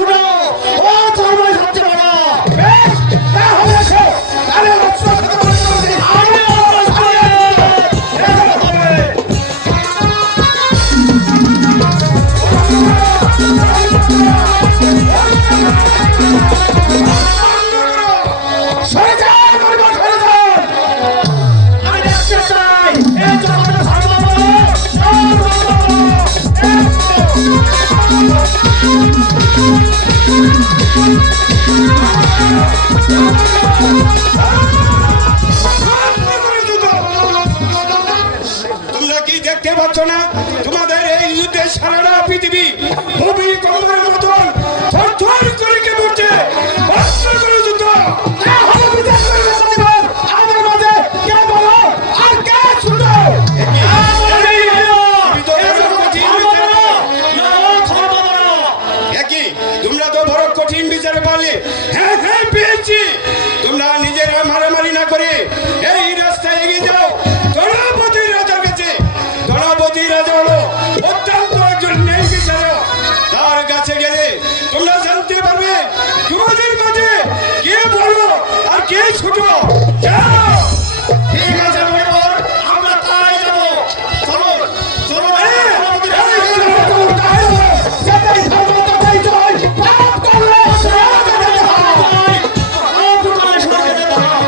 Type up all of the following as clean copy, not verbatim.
ছোট ও ধর্মই সবচেয়ে বড়। বেশ, তাহলে এসো, তাহলে আমি সরে যান, সরে যান। আমি দেখতে চাই এই জগতের তোমরা কি দেখতে পাচ্ছ না তোমাদের এই যুদ্ধে সারা পৃথিবী ভূমিকম্পের মতন থরথর করে কেঁপে উঠছে। বন্ধ করো যুদ্ধ। আমাদের মাঝে কে বলো আর কে ছোট? একই তোমরা তো বড় কঠিন বিচারে পারলে। হ্যাঁ হ্যাঁ পেয়েছি। তোমরা নিজেরা মারামারি না করে এই রাস্তায় এগিয়ে যাও গণপতি রাজার কাছে। গণপতি রাজা হলো অত্যন্ত একজন ন্যায় বিচারক। তার কাছে গেলে তোমরা জানতে পারবে তোমাদের মাঝে কে বড় আর কে ছোট। যাও। ঠিক আছে মেম্বার, আমরা তাই যাবো। চলো চলো যেটাই ধর্ম তথাই জয়। পাপ করলে স্বর্গে যেতে হয়। পাপ করলে স্বর্গে যেতে হয়।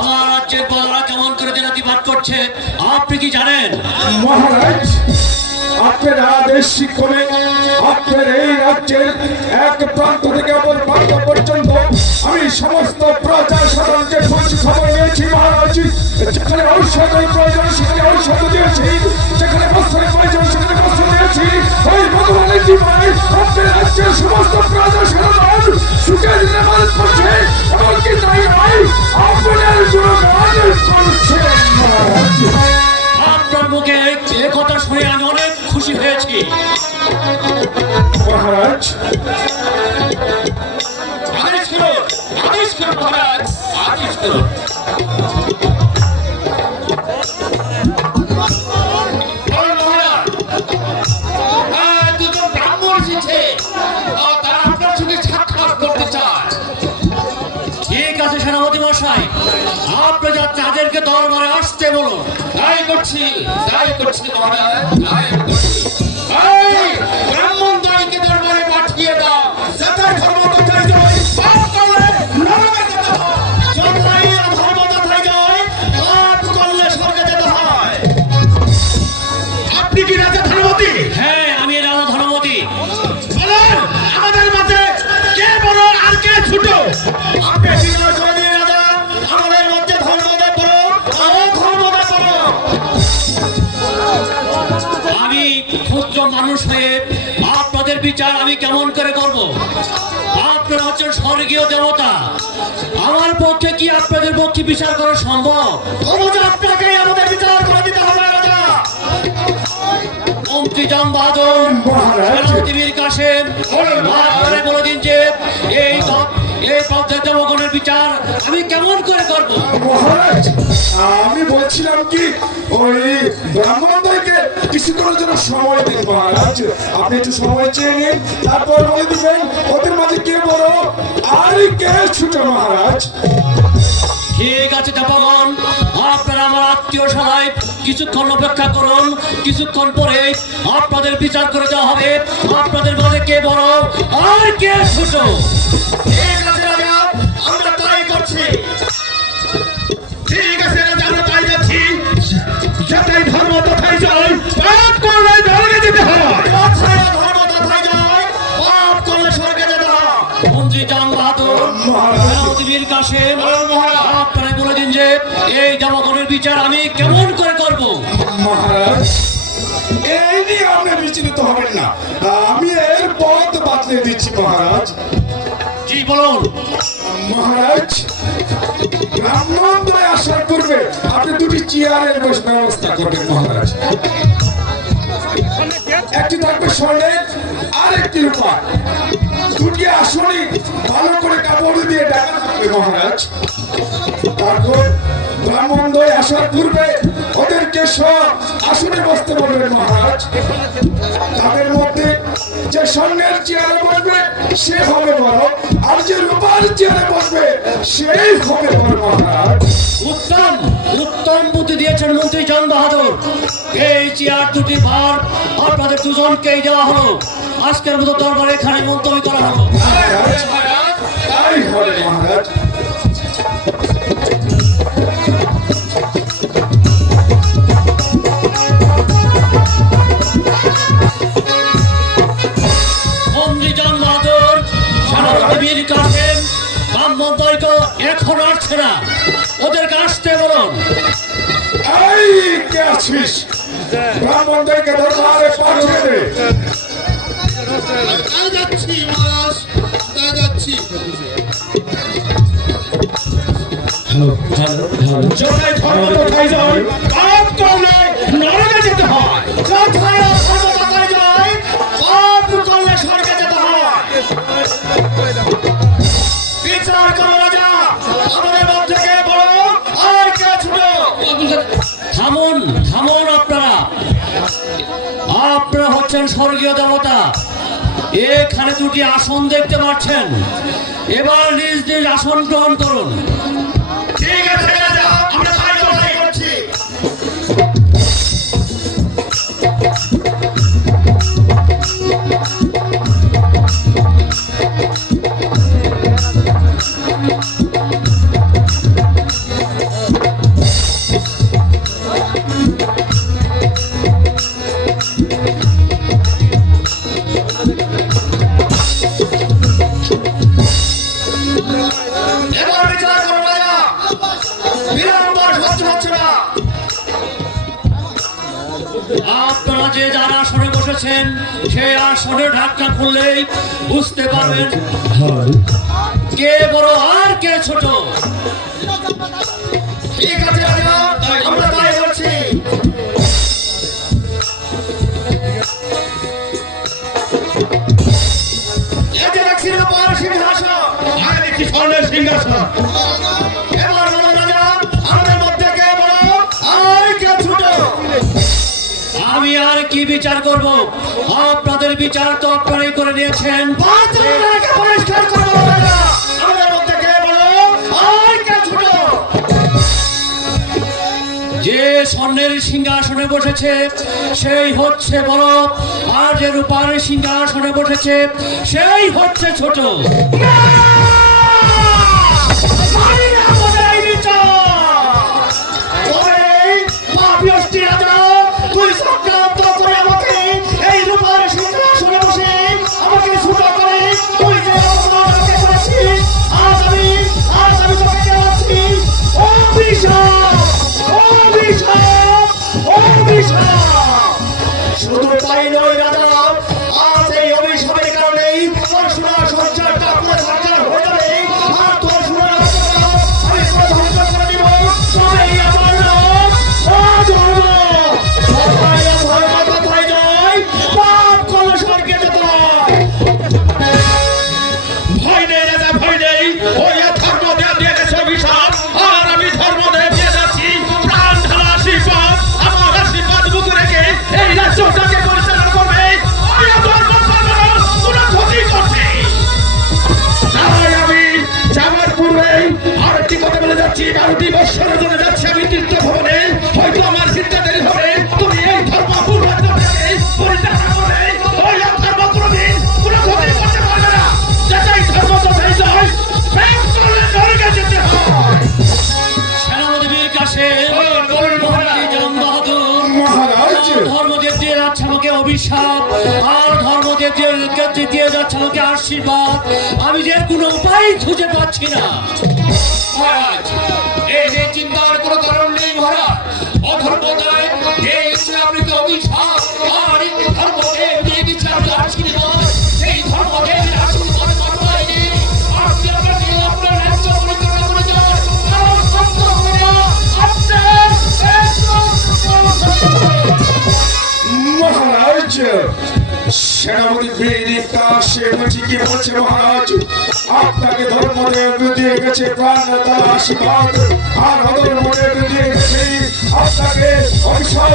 আমার রাজ্যের প্রজারা কেমন করে দিনাতিপাত করছে আপনি কি জানেন? মহারাজ, আপনার আদেশ শিক্ষণে আপনার এই রাজ্যের এক প্রান্ত থেকে অপর প্রান্ত পর্যন্ত আমি সমস্ত প্রজা সাধারণকে খুশি খবর নিয়েছি। মহারাজ, যেখানে ঔষধের প্রয়োজন সেখানে ঔষধ দিয়েছি, যেখানে বস্ত্রের প্রয়োজন সেখানে বস্ত্র দিয়েছি। ওই ভগবানের জীবনে আপনার রাজ্যের সমস্ত প্রজা সাধারণ সুখে নিরাপদ করছে, এমনকি তাই নয় আপনার গুণগান করছে। মহারাজ, আপনার মুখে এ কথা শুনে আমি অনেক খুশি হয়েছি। মহারাজ, আদেশ করুন, আদেশ করুন মহারাজ, আদেশ করুন। দুজন ব্রাহ্মণ এসেছে, তারা আপনার সঙ্গে সাক্ষাৎ করতে চায়। ঠিক আছে সেনাপতি মশাই, আপনি যা তাদেরকে দরবারে আসতে বলুন। তাই করছি মহারাজ, তাই করছি। এই ব্রাহ্মণ দলকে দরবারে পাঠিয়ে দাও। যেটাই ধর্ম তথাই জয়। পাপ করলে নরকে যেতে হয়। যতই ধর্ম তথায় যায়, পাপ করলে স্বর্গে যেতে হয়। আপনি কি রাজা ধর্মপতি? হ্যাঁ, আমি রাজা ধর্মপতি। বলেন আমাদের মাঝে কে বড় আর কে ছোট? আপনি বিজয় করে দিন রাজা, আমাদের মধ্যে ধর্মদেব বড়, আমার ধর্মদেব বড়। আমি ক্ষুদ্র মানুষ হয়ে আপনাদের বিচার আমি কেমন করে করব? আপনারা হচ্ছেন স্বর্গীয় দেবতা, আমার পক্ষে কি আপনাদের পক্ষে বিচার করা সম্ভব? তবু আপনাকেই আমাদের বিচার করে দিতে হবে রাজা। মন্ত্রী জমবাদন, সেনাপতির কাশেম, আপনারা বলে দিন যে এই দেবগণের বিচার আমি কেমন করে করব? মহারাজ, আমি বলছিলাম কি ওই ব্রাহ্মণদেরকে কিছুক্ষণের জন্য সময় দিন। মহারাজ, আপনি একটু সময় চেয়ে নিন, তারপর বলে দিবেন ওদের মাঝে কে বড় আর কে ছোট। মহারাজ, ঠিক আছে দেবগণ, আপনারা আমার আত্মীয় সবাই কিছুক্ষণ অপেক্ষা করুন। কিছুক্ষণ পরে আপনাদের বিচার করে দেওয়া হবে আপনাদের মধ্যে কে বড় আর কে ছোট। ঠিক আছে রাজা, আমরা তাই করছি। ঠিক আছে রাজা, আমরা তাই যাচ্ছি। যেটাই ধর্ম তথাই জয়। পাপ করলে নরকে যেতে হয়। ধর্ম তথায় যায়, পাপ করলে স্বর্গে যেতে হয়। মন্ত্রী জমবাদন, সেনাপতির কাশেম, আপনারা বলে দিন যে এই দেবগণের বিচার আমি কেমন করে করব? মহারাজ, এই নিয়ে আপনি বিচলিত হবেন না, আমি এর পথ বাতলে দিচ্ছি। মহারাজ, জি বলুন। মহারাজ, ব্রাহ্মণদ্বয় আসার পূর্বে আপনি দুটি চেয়ারের ব্যবস্থা করবেন মহারাজ। একটি থাকবে স্বর্ণের, আর একটি রূপার। দুটি আসনই ভালো করে কাপড় দিয়ে ঢাকা থাকবে মহারাজ। তারপর ব্রাহ্মণদ্বয় আসার পূর্বে ওদেরকে সব আসনে বসতে বলবেন মহারাজ। তাদের মধ্যে যে স্বর্ণের চেয়ারে বসবে সে হবে বড়, আর যে রূপার চেয়ারে বসবে সেই হবে বড় মহারাজ। উত্তম উত্তম বুদ্ধি দিয়েছেন মন্ত্রী জন বাহাদুর। এই চেয়ার দুটি ভার আপনাদের দুজনকেই দেওয়া হলো। আজকের মতো দরবার এখানে মুলতবি করা হলো। তাই হবে মহারাজ। মন্ত্রী জন বাহাদুর, সেনাপতি বীর কাসেম, ব্রাহ্মণদ্বয়কে এখন আসছে না, ওদেরকে আসতে বলুন। এই কে আছিস? ব্রাহ্মণদেরকে দরবারে পাঠিয়ে দে। তাই যাচ্ছি মহারাজ, তাই যাচ্ছি। যথায় ধর্ম তথায় জয়, পাপ করলে নরকে যেতে হয়। যথায় ধর্ম তথায় জয়, পাপ করলে স্বর্গে যেতে হয়। বিচার করো রাজা, আমাদের মধ্যে কে বড় আর কে ছোট? থামুন থামুন, আপনারা আপনারা হচ্ছেন স্বর্গীয় দেবতা। এখানে দুটি আসন দেখতে পাচ্ছেন, এবার নিজ নিজ আসন গ্রহণ করুন। ঠিক আছে রাজা, আমরা তাই করছি। এবার বিচার করো রাজা, বিলম্বর সহ্য হচ্ছে না। আপনারা যে যার আসনে বসেছেন সেই আসনে ঢাকনা খুললেই বুঝতে পারবেন কে বড় আর কে ছোট। ঠিক আছে রাজা, আমরা তাই করছি। এই যে দেখছি রূপার সিংহাসন, আর দেখি স্বর্ণের সিংহাসন। এবার বলো রাজা, আমাদের মধ্যে কে বড় আর কে ছোট? আমি আর কি বিচার করব? আপনাদের বিচার তো আপনারাই করে নিয়েছেন। বাচ্চাদেরকে পরিষ্কার করে বলো রাজা, আমাদের মধ্যে কে বড় আর কে ছোট? যে স্বর্ণের সিংহাসনে বসেছে সেই হচ্ছে বড়, আর যে রূপার সিংহাসনে বসেছে সেই হচ্ছে ছোট। মারি না আমাদের এই বিচার। তবে এই পাপিষ্টি রাজা, তুই চক্রান্ত করে আমাকে এই রূপার সিংহাসনে বসে আমাকে ছোট করে তুই যে অপমানকে করেছিস, আজ আমি তোকে জানাচ্ছি অভিশাপ, অভিশাপ, অভিশাপ। শুধু তাই নয় রাজা, আজ এই অভিশাপের কারণেই তোর সোনার সঞ্চারটা পুরো সরকার হয়ে যাবে, আর তোর সোনার রাজ্যটা আমি পুরো ধ্বংস করে দিব। সবাই আমার নাম অধর্ম। কোথায় অধর্ম, কোথায় জয়, পাপ করলে স্বর্গে যেতে হয়। ভয় নেই রাজা, ভয় নেই। ওই ধর্মদেব দিয়ে গেছে অভিশাপ, আর আমি ধর্মদেব দিয়ে যাচ্ছি প্রাণ ঢালা আশীর্বাদ। আমার আশীর্বাদ বুকে রেখে এই রাজ্যটাকে পরিচালনা করবে ওই ধর্মদেব কোনো ক্ষতি করছে। তাই আমি যাওয়ার পূর্বেই আরেকটি কথা বলে যাচ্ছি, 12টি বৎসরের জন্য যাচ্ছি আমি তীর্থ ভবনে। হয়তো আমার ফিরতে দেরি হবে, তুমি এই ধর্মপুর রাজ্যটাকে পরিচালনা করবে। ওই ধর্ম কোনোদিন কোনো ক্ষতি করতে পারবে না। যেটাই ধর্ম তথাই জয়, প্রেম করলে নরকে যেতে হয়। সেনাপতি বীর কাসেম, মন্ত্রী জন বাহাদুর, মহারাজ, ধর্মদেব দিয়ে যাচ্ছে আমাকে অভিশাপ, আর ধর্মদেব দিয়ে যাচ্ছে আমাকে আশীর্বাদ। আমি যে কোনো উপায় খুঁজে পাচ্ছি না। মহারাজ, এই নিয়ে চিন্তার কোনো কারণ নেই মহারাজ। অধর্মদায় দিয়েছে আপনাকে অভিশাপ, আর এই ধর্মদেব দিয়ে দিচ্ছে আপনি আশীর্বাদ। সেই ধর্মদেবের আশীর্বাদ মাত্রায় আর তা সে ঠিকই বলছে মহারাজ। আপনাকে ধর্মদেব দিয়ে গেছে প্রাণ তার আশীর্বাদ, আর অধর্মদেব দিয়ে গেছে আপনাকে অভিশাপ।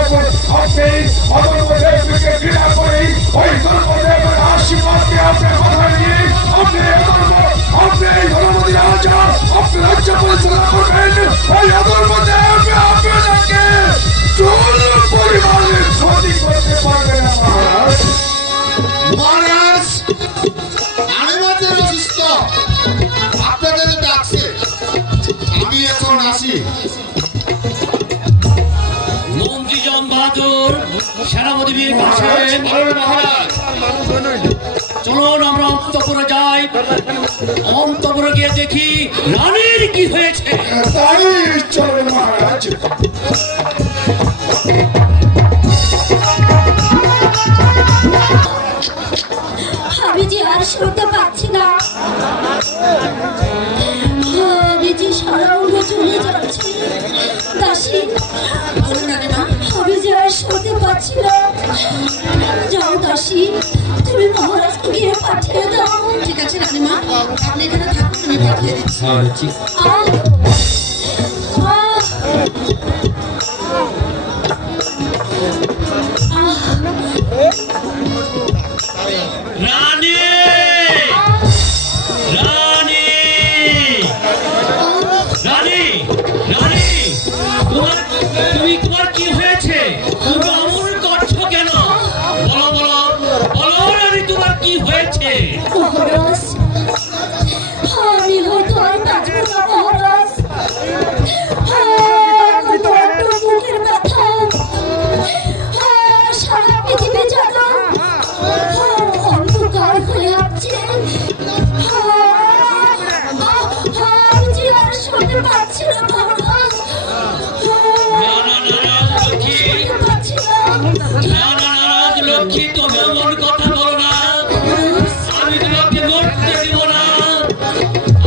আপনি অধর্মদেবকে ঘৃণা করে ওই ধর্মদেবের আশীর্বাদকে আপনার মাথায় নিয়ে আপনি এই ধর্মদেব রাজা আপনি রাজ্য পরিচালনা করবেন। ওই অধর্মদেব আপনাকে চুল পরিমাণের ক্ষতি করতে পারবে না মহারাজ। মহারাজ, আমি মাত্র অসুস্থ, আপনাকে ডাকছে, আমি এখন আসি। মন্ত্রী জন বাহাদুর সেনাপতি বীর কাসেম, মহারাজ চলুন আমরা অন্তপুরে যাই। অন্তপুরে গিয়ে দেখি রানীর কি হয়েছে। তাই চলবে মহারাজ। আমি যে আর শুনতে পাচ্ছি না, আমি যে সারা উঠে চলে যাচ্ছি। দাসী, আমি যে আর শুনতে পাচ্ছি না। যাও দাসী, তুমি মহারাজকে গিয়ে পাঠিয়ে দাও। ঠিক আছে রানীমা, আপনি এখানে থাকুন, আমি পাঠিয়ে দিচ্ছি। রানী, রানী, রানী, রানী, তোমার কি হয়েছে? তুমি অমন করছো কেন? বলো বলো বলো রানী, তোমার কি হয়েছে? মহারাজ, আমি হয়তো আর বাঁচব না মহারাজ। আমার বড্ড বুকের ব্যথা, সারা পৃথিবী যেন অন্ধকার হয়ে আসছে। আমি যে আর শুনতে পাচ্ছি না মহারাজ, না না নারাজ লক্ষ্মী, শুনতে পাচ্ছি না। না না নারাজ লক্ষ্মী, তুমি অমন কথা বলো না। আমি তোমাকে মরতে দিব না।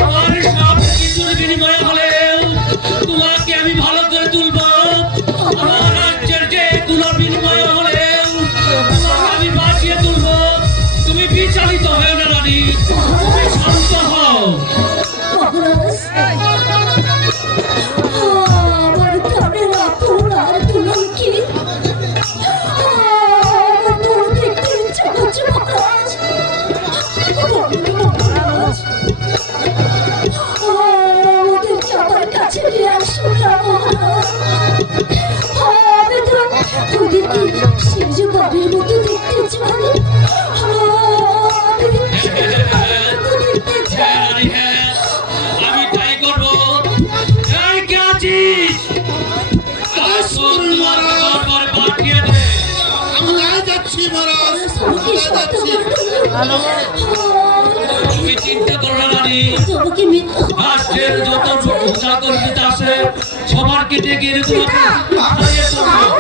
আমার সব কিছুর বিনিময়ে হলেও তোমাকে আমি ভালো করে তুলবো। আমার রাজ্যের যে কোনো বিনিময়ে হলেও তোমাকে আমি বাঁচিয়ে তুলবো। তুমি বিচলিত হও না রানী, তুমি শান্ত হও। মহারাজ, আমার প্রাণের আপন আর দুলকি, আমার তোর দেখতে ইচ্ছে করছে মহারাজ। মহারাজ, আমাদেরকে আমার কাছে নিয়ে আসুন না মহারাজ। আমি তো ওদেরকে শেষ বাবের মতো দেখতে চাই। আমি দেখতে চাই। হ্যাঁ রানী, হ্যাঁ, আমি তাই করবো। এই কে আছিস? আসুন তোমার দরবারে পাঠিয়ে দে। আমি গায়ে যাচ্ছি মহারাজ, আমাকে গায়ে যাচ্ছি। তুমি চিন্তা করো না রানী, তোমাকে মিথ্যা রাষ্ট্রের যত পূজা করতে আসে সবার কেটে গিয়ে তোমাকে হারিয়ে তুলবো।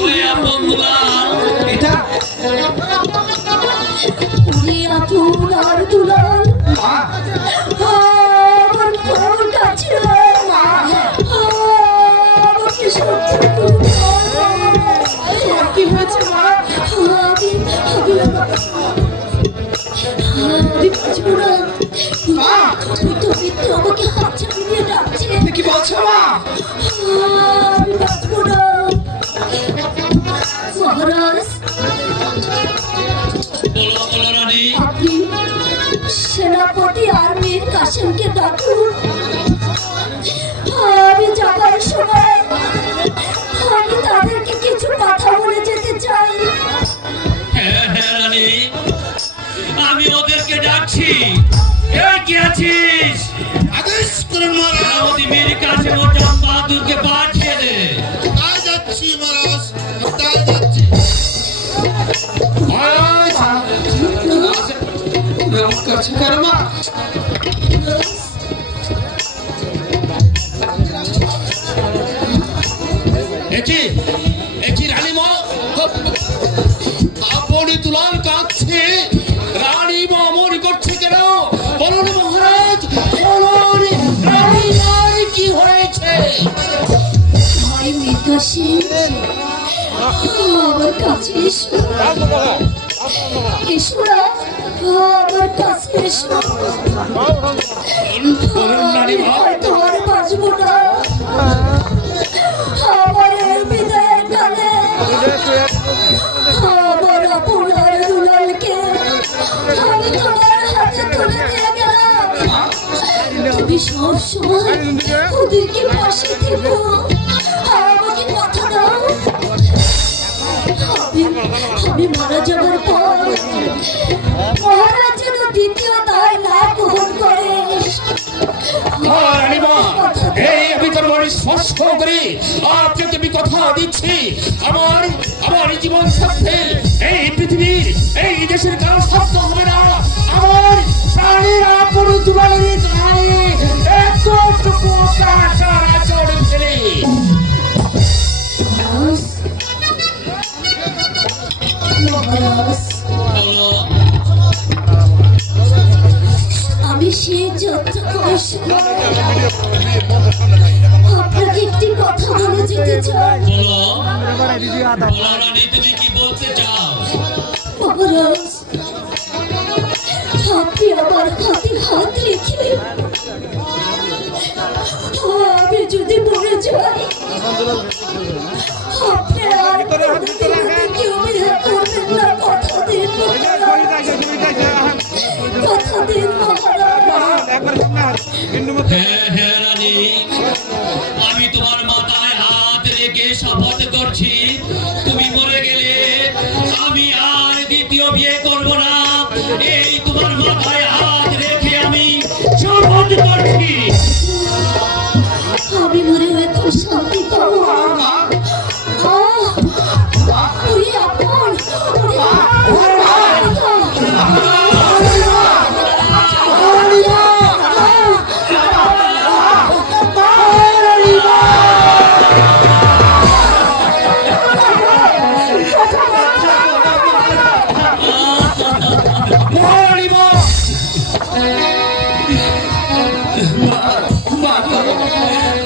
ওরে আপন দুলাল, আপনার দুলাল আমার ফোন কাছে আমাকে সত্যি কি হয়েছে মা? আমি বাঁচবো না। মৃত্যু আমাকে হাত ছাড়িয়ে দিয়ে ডাকছে। কি বলছো মা? আমি বাঁচবো না মহারাজ। বলো বলো রানী, আপনি সেনাপতি আর মীর কাসেমকে ডাকুন। আমি যাবার সময় আমি তাদেরকে কিছু কথা বলে যেতে চাই। হ্যাঁ হ্যাঁ রানী, আমি ওদেরকে ডাকছি। এই কে আছিস? আদেশ করুন মহারাজ। সেনাপতি বীর কাসেম ও জন বাহাদুরকে পাঠিয়ে দে। তাই যাচ্ছি মহারাজ, তাই যাচ্ছি। একি রানীমা, আপনি দুলাল কাঁদছে, রানীমা অমর করছে কেন? বলুন মহারাজ, বলুন। এই মৃত্যুসী আমার কাছে এসো ঈশ্বরা আমার কাছে এসো আমি হয়তো আর বাঁচবো না আমার এই বিদায়ের কালে আমার আপনার দুলালকে আমি তোমার হাতে তুলে দিয়ে গেলাম তুমি সবসময় ওদেরকে পাশে থেকো আমাকে কথা দাও আমি মারা যাবার পর মহারাজ যেন দ্বিতীয় দায় না গ্রহণ করে এই আমি তোর মনে স্পষ্ট করি আজকে তুমি কথা দিচ্ছি আমার আমার জীবন সাথে এই পৃথিবীর এই দেশের কারো স্বার্থ হবে না আমার প্রাণীরা পুরো দুলালের গায়ে এতটুকু কাঁচা চড়ে ফেলে মহারাজ আমি সে যত্ন করে আপনাকে একটি কথা বলে যেতে চাই তুমি কি বলতে চাও মহারাজ আপনি আমার হাতে হাত রেখে আমি যদি মরে যাই আপনি আর কোনোদিন কেউ বিয়ে করবেন না কথা দিন কথা দিন মহারাজ হ্যাঁ রানী আমি তোমার মাথায় হাত রেখে শপথ করছি তুমি মরে গেলে আমি আর দ্বিতীয় বিয়ে করব না এই তোমার মাথায় হাত রেখে আমি শপথ করছি আমি মরে হয়তো শান্তি পাবো ওরে আপন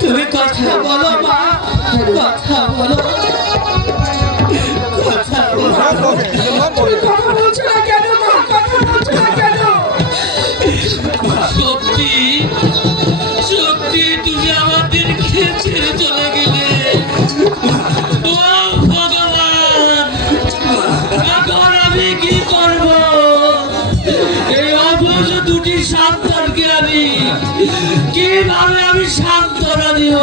তুমি কথা বলো মা কথা বলো কথা বলো সত্যি সত্যি তুমি আমাদেরকে ছেড়ে চলে গেলে ও ভগবান এখন আমি কি করব এই অবশ দুটি সন্তানকে আমি কিভাবে আমি সান্ত্বনা দিব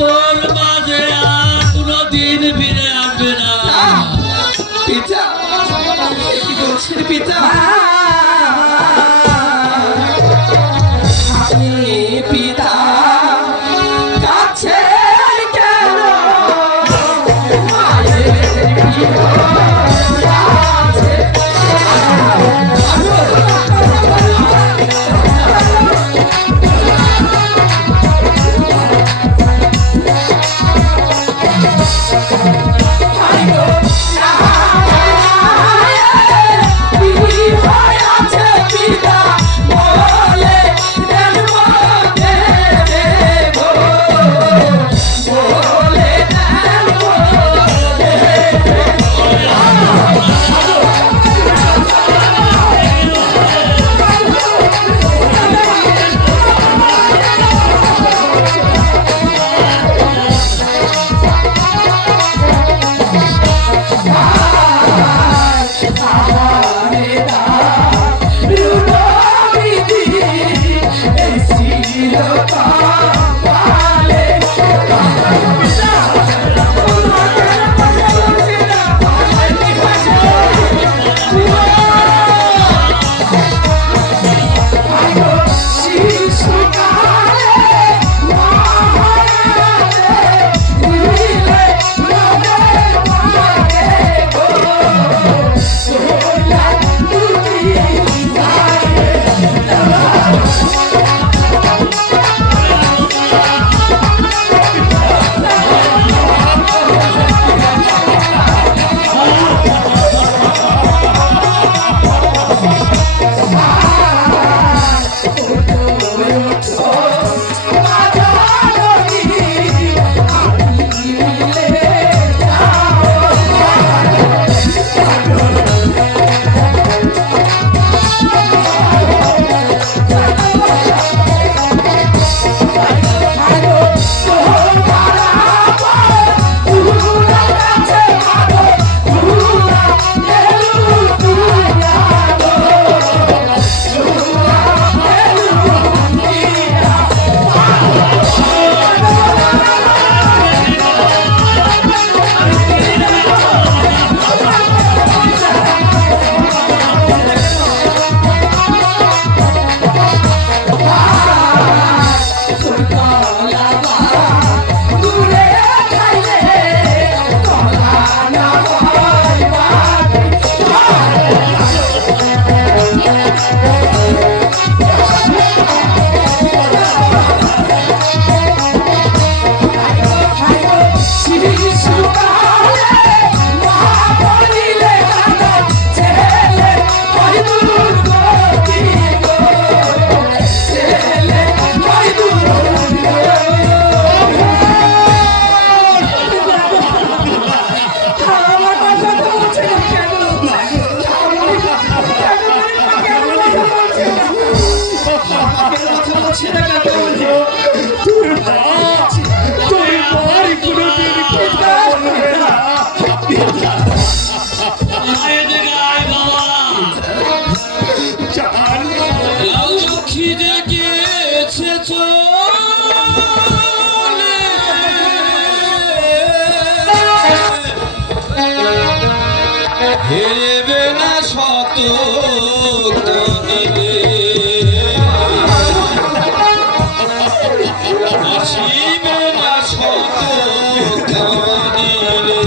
তোর মাঝে আর কোনদিন ফিরে আসবে না পিতা কি বলছেন পিতা পিতা কাছে কেন এদিকে আয় বাবা। জান লাল লক্ষ্মী যে গিয়েছে হেরবে না শত কাঁদিলে, আসিবে না শত কাঁদিলে।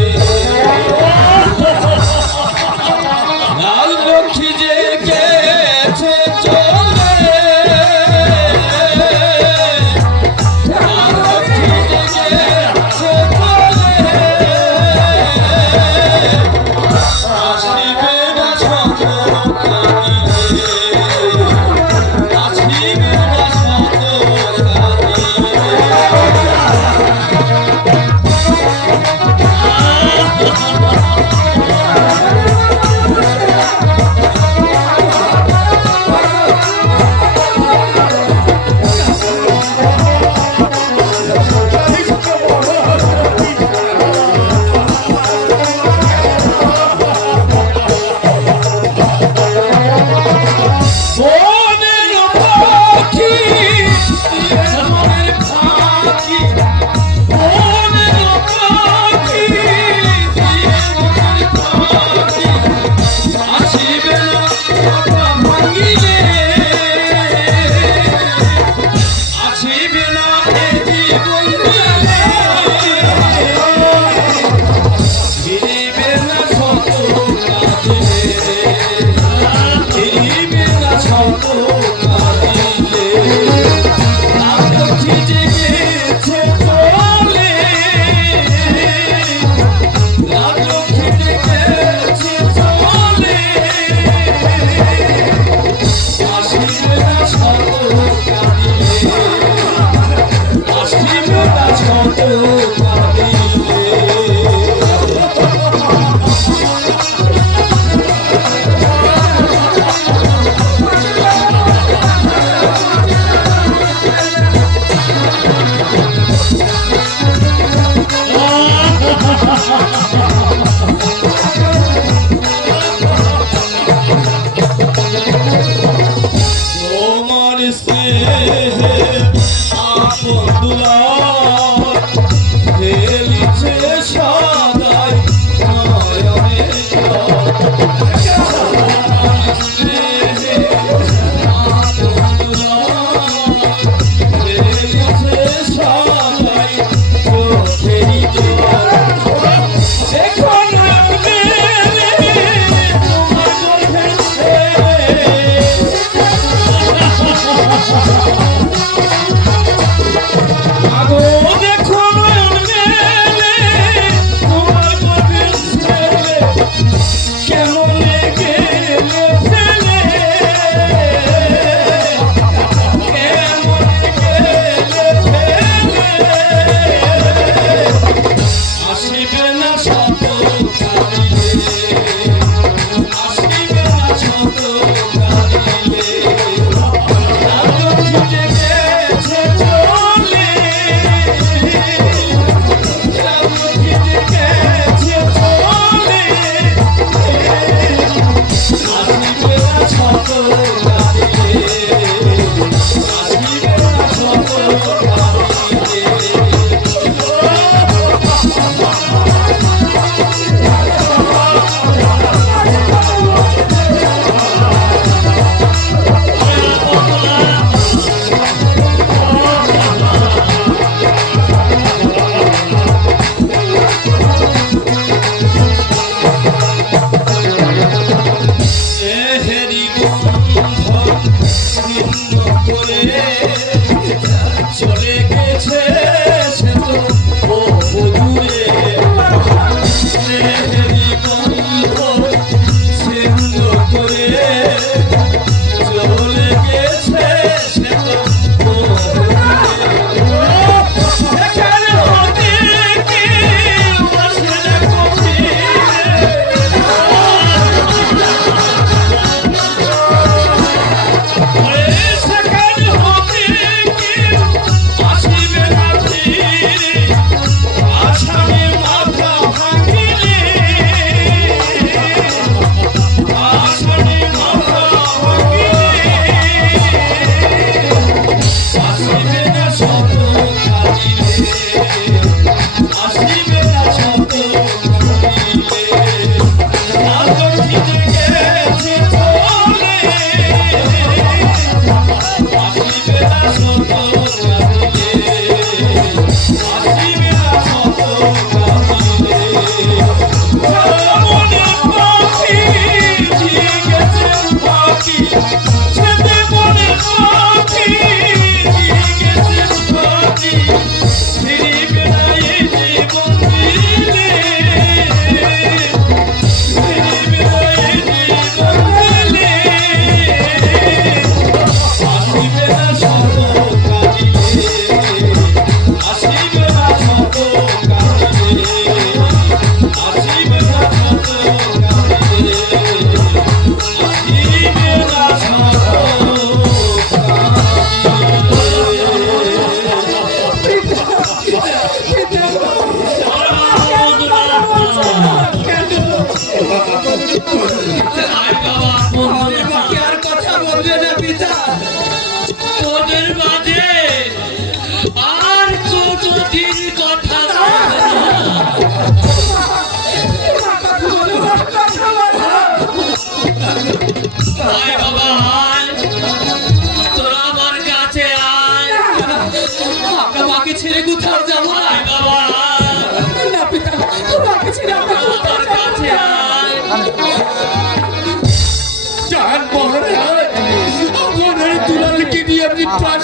লাল লক্ষ্মী যে গেছে চলে, লাল লক্ষ্মী যে গেছে চলে, আসিবে না শত কাঁদিলে।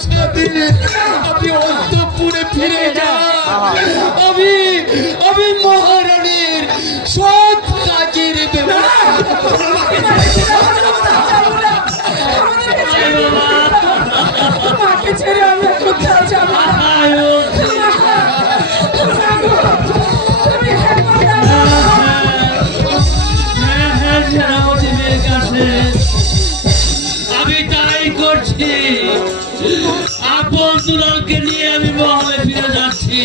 সাথে আপনি অন্তঃপুরে ফিরে যান। আমি মহারানীর সৎ কাজের মাকে ছেড়ে আমি কোথাও যাবো না। তুমি আমি তাই করছি, আপন দুলালকে নিয়ে আমি মহলে ফিরে যাচ্ছি।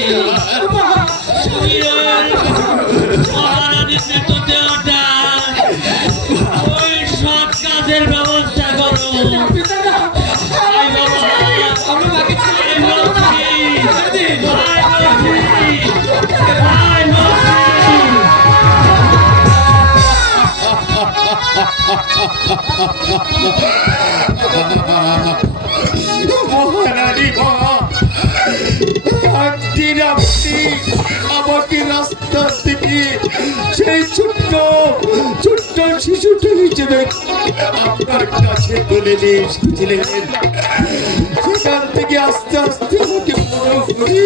মহারানীর বেতন দেওয়াটা ওই সব কাজের ব্যবস্থা করো। আই বাবা, আমি বাকি ছেড়ে বলছি, আই বলছি, আই বলছি। মহারানী মা, একদিন আপনি আমাকে রাস্তা থেকে সেই ছোট্ট ছোট্ট শিশুটা হিসেবে আপনার কাছে তুলে নিয়ে এসেছিলেন। সেখান থেকে আস্তে আস্তে আমাকে বড় করে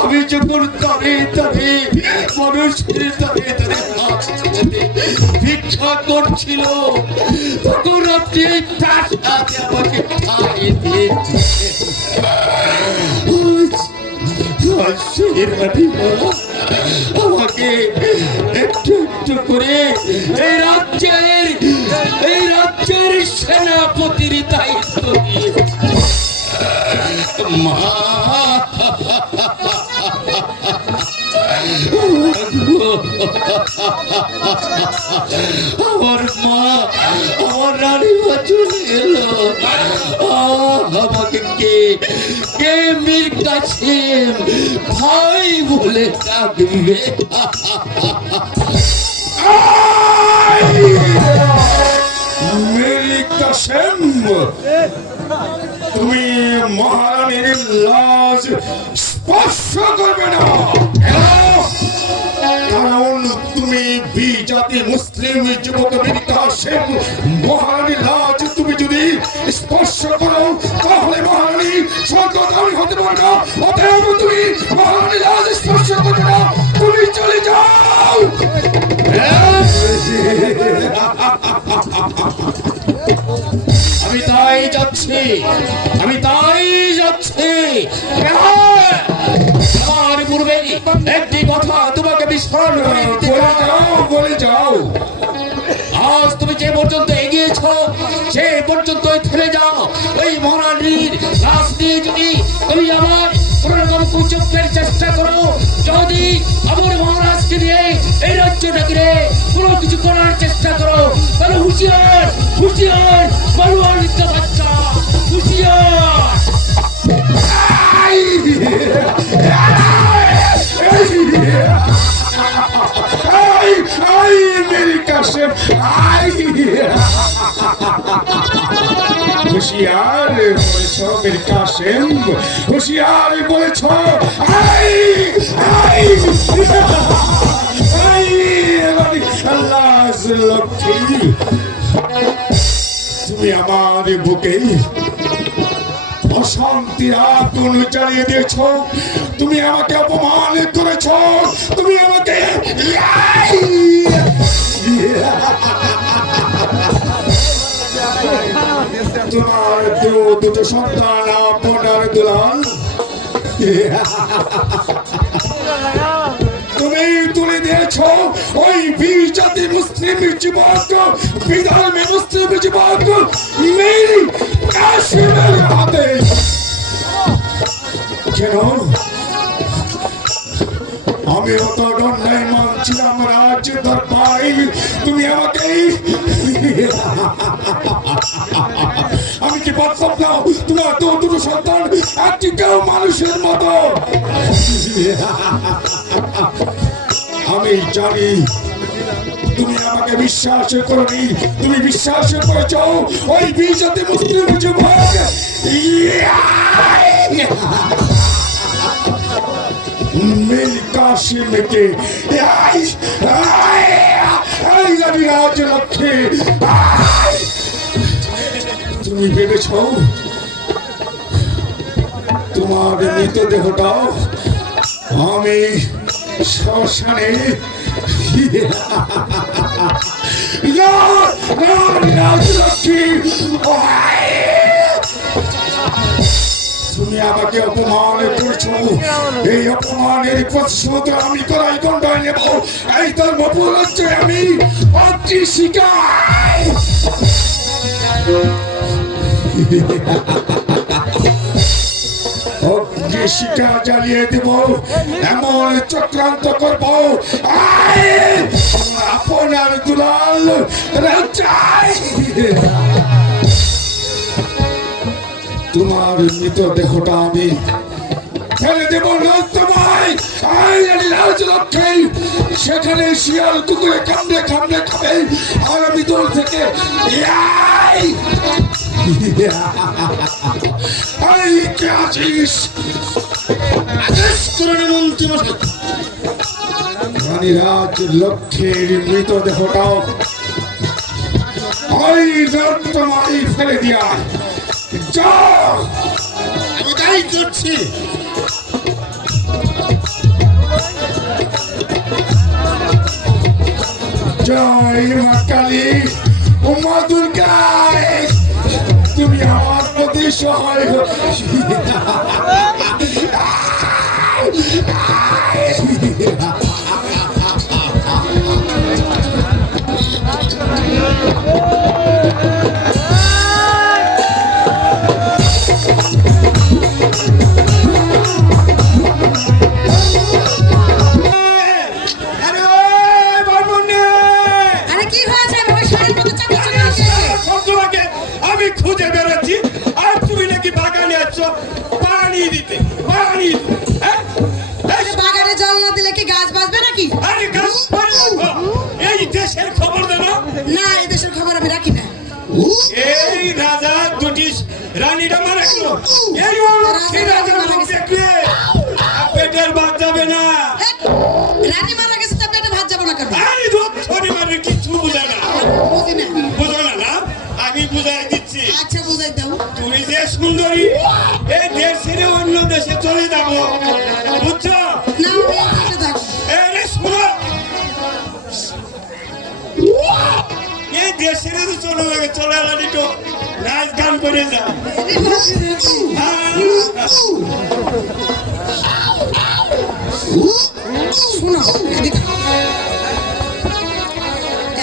আমি যখন তারে তারে মানুষের তারে তারে হাত ছেড়ে ভিক্ষা করছিল, তখন আপনি তার সাথে আমাকে খাইয়ে দিয়েছিলেন। আমাকে একটু একটু করে এই রাজ্যের সেনাপতির দায়িত্ব দিয়ে মা, আমার মা, আমার রানী মা চলে এলো। আমাকে কে মীর কাসেম ভাই বলে ডাকবে? মীর কাসেম, তুমি মহারানীর লাজ স্পর্শ করবে না, কারণ তুমি বিজাতি মুসলিম যুবক মীর কাসেম। মহারানীর লাজ তুমি যদি স্পর্শ করো তাহলে মহারানী স্বর্গগামী হতে পারবে না। অতএব তুমি মহারানীর লাজ স্পর্শ করবে না, তুমি চলে যাও। আমি তাই যাচ্ছি, আমি তাই যাচ্ছি। আমার পূর্বে একটি কথা তোমাকে বিস্মরণ করে দিতে বলে চাই। যাও, বলে যাও। আজ তুমি যে পর্যন্ত এগিয়েছ সে পর্যন্তই থেমে যাও। ওই মহারানীর লাশ নিয়ে যদি তুমি আমার কোন রকম কুচক্রের চেষ্টা করো, যদি আমার মহারাজকে নিয়ে এই রাজ্যটাকে কোনো কিছু করার চেষ্টা করো, তাহলে হুঁশিয়ার, হুঁশিয়ার, বলওয়ানিত বাচ্চা, হুঁশিয়ার। মীর কাসেম, হুঁশিয়ার বলেছ মীর কাসেম, হুঁশিয়ার বলেছ। লক্ষ্মী, তুমি আমার বুকে অশান্তির আগুন জ্বালিয়ে দিয়েছ, তুমি আমাকে অপমান করেছ, তুমি আমাকে তোমার দুটো সন্তান আপনার দুলাল তুমি তুলে দিয়েছ ওই বিজাতি মুসলিম যুবক, বিধর্মী মুসলিম যুবক মীর কাসেমের হাতে। কেন? আমি অত অন্যায় মানছিলাম রাজ্য দরবারে, তুমি আমাকে আমি কি বাস্তব নাও? তোমার দুটো সন্তান একটি কেউ মানুষের মতো। আমি জানি তুমি আমাকে বিশ্বাস করনি, তুমি বিশ্বাস করেছ ওই বিজাতি মুসলিম যুবক মীর কাসেমকে। রাজলক্ষ্মী, তুমি ভেবেছ তোমার মৃতদেহটা আমি শ্মশানে রাজলক্ষ্মী, তুমি আমাকে অপমান করছো, এই অপমানের প্রতিশোধ আমি করাই গন্ডায় নেব। এই ধর্মপুর হচ্ছে আমি অগ্নি শিকার। অগ্নি শিখা জ্বালিয়ে দেব, এমন চক্রান্ত করব আপনার দুলাল রাজাই। তোমার মৃতদেহটা আমি ফেলে দেব নর্দমায়। রাজলক্ষ্মী সেখানে শিয়াল কুকুরে কামড়ে কামড়ে খাবে, আর আমি দূর থেকে কে আছিস? রানীরাজ লক্ষ্মীর মৃতদেহটাও ওই নর্দমায় ফেলে দিয়া যাও। আমি তাই করছি। জয় মা কালী ও মা দুর্গা, তুমি আমার প্রতি সহায় হও। আমি খুঁজে বেড়াচ্ছি আর তুমি নাকি বাগানে আসছো পানি দিতে, পানি দিতে। হ্যাঁ? বাগানে জল না দিলে কি গাছ বাঁচবে নাকি? আরে গাছ পানি দেবো। এই দেশের খবর দেবো না, এই দেশের খবর আমি রাখি না। এই রাজা দুটি রানীরা মারা গেল, এই অলক্ষী রাজার মুখ দেখলে পেটের ভাত যাবে না। রানী মারা গেছে, তা পেটে ভাত যাবো না কেন? আরে ধরে মারে কিছু বুঝে না, বুঝি না। বুঝো না না? আমি বুঝাই দিচ্ছি। আচ্ছা, বুঝাই দাও। তুমি যে সুন্দরী, এই দেশ ছেড়ে অন্য দেশে চলে যাবো, বুঝছো? না, আমি এই দেশে থাকবো। এই রে শুনো, এই দেশ ছেড়ে তো চলে যাবে, চলে গেলে একটু নাচ গান করে যা। এই ভাবছি দেখি। শোনো, এদিকে।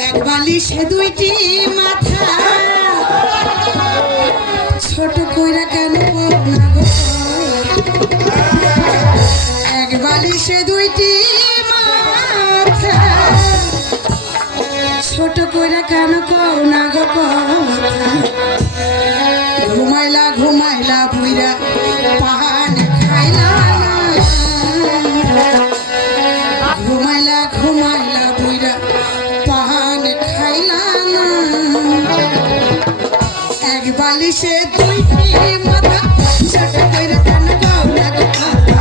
এক বালিশে দুইটি মাথা, ছোট কইরা কেন না গো? এক বালিশে দুইটি মাথা, ছোট কইরা কেন কও না গো কথা? ঘুমাইলা ঘুমাইলা বুইরা পাহান খাইলা না, ঘুমাইলা ঘুমাইলা বুইরা পাহান খাইলা না। এক বালিশে দুইটি মাথা, ছোট কইরা কেন কও না গো কথা?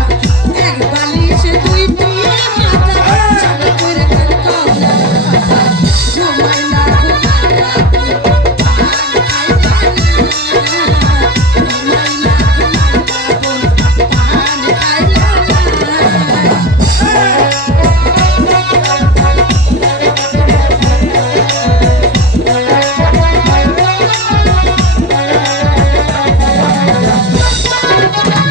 এক বালিশে দুইটি মাথা, ছোট কইরা কেন কও না গো কথা? ঘুমাইলা ঘুমাইলা বুইরা পাহান খাইলা না, ঘুমাইলা ঘুমাইলা বুইরা পাহান খাইলা না।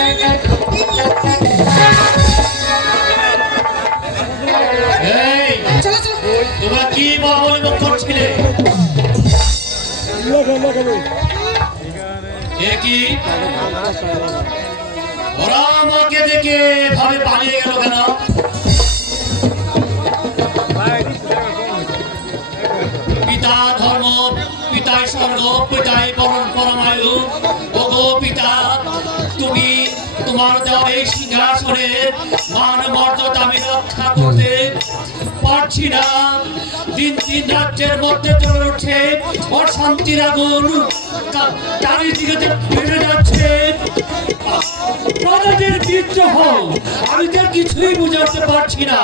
এই চলো চলো তোমরা কি বলি করছিলে? এ কি ওরা আমাকে দেখে ভাবে পালিয়ে গেল কেন? পিতা ধর্ম, পিতাই স্বর্গ, পিতাই পরমায়ু। ওগো পিতা, তুমি তোমার দেওয়া এই সিংহাসনের মান মর্যাদা আমি রক্ষা করতে পারছি না। দিন দিন রাজ্যের মধ্যে চলে উঠছে অশান্তির আগুন, চারিদিকে বেড়ে যাচ্ছে প্রজাদের বিদ্রোহ। আমি তো কিছুই বুঝাতে পারছি না।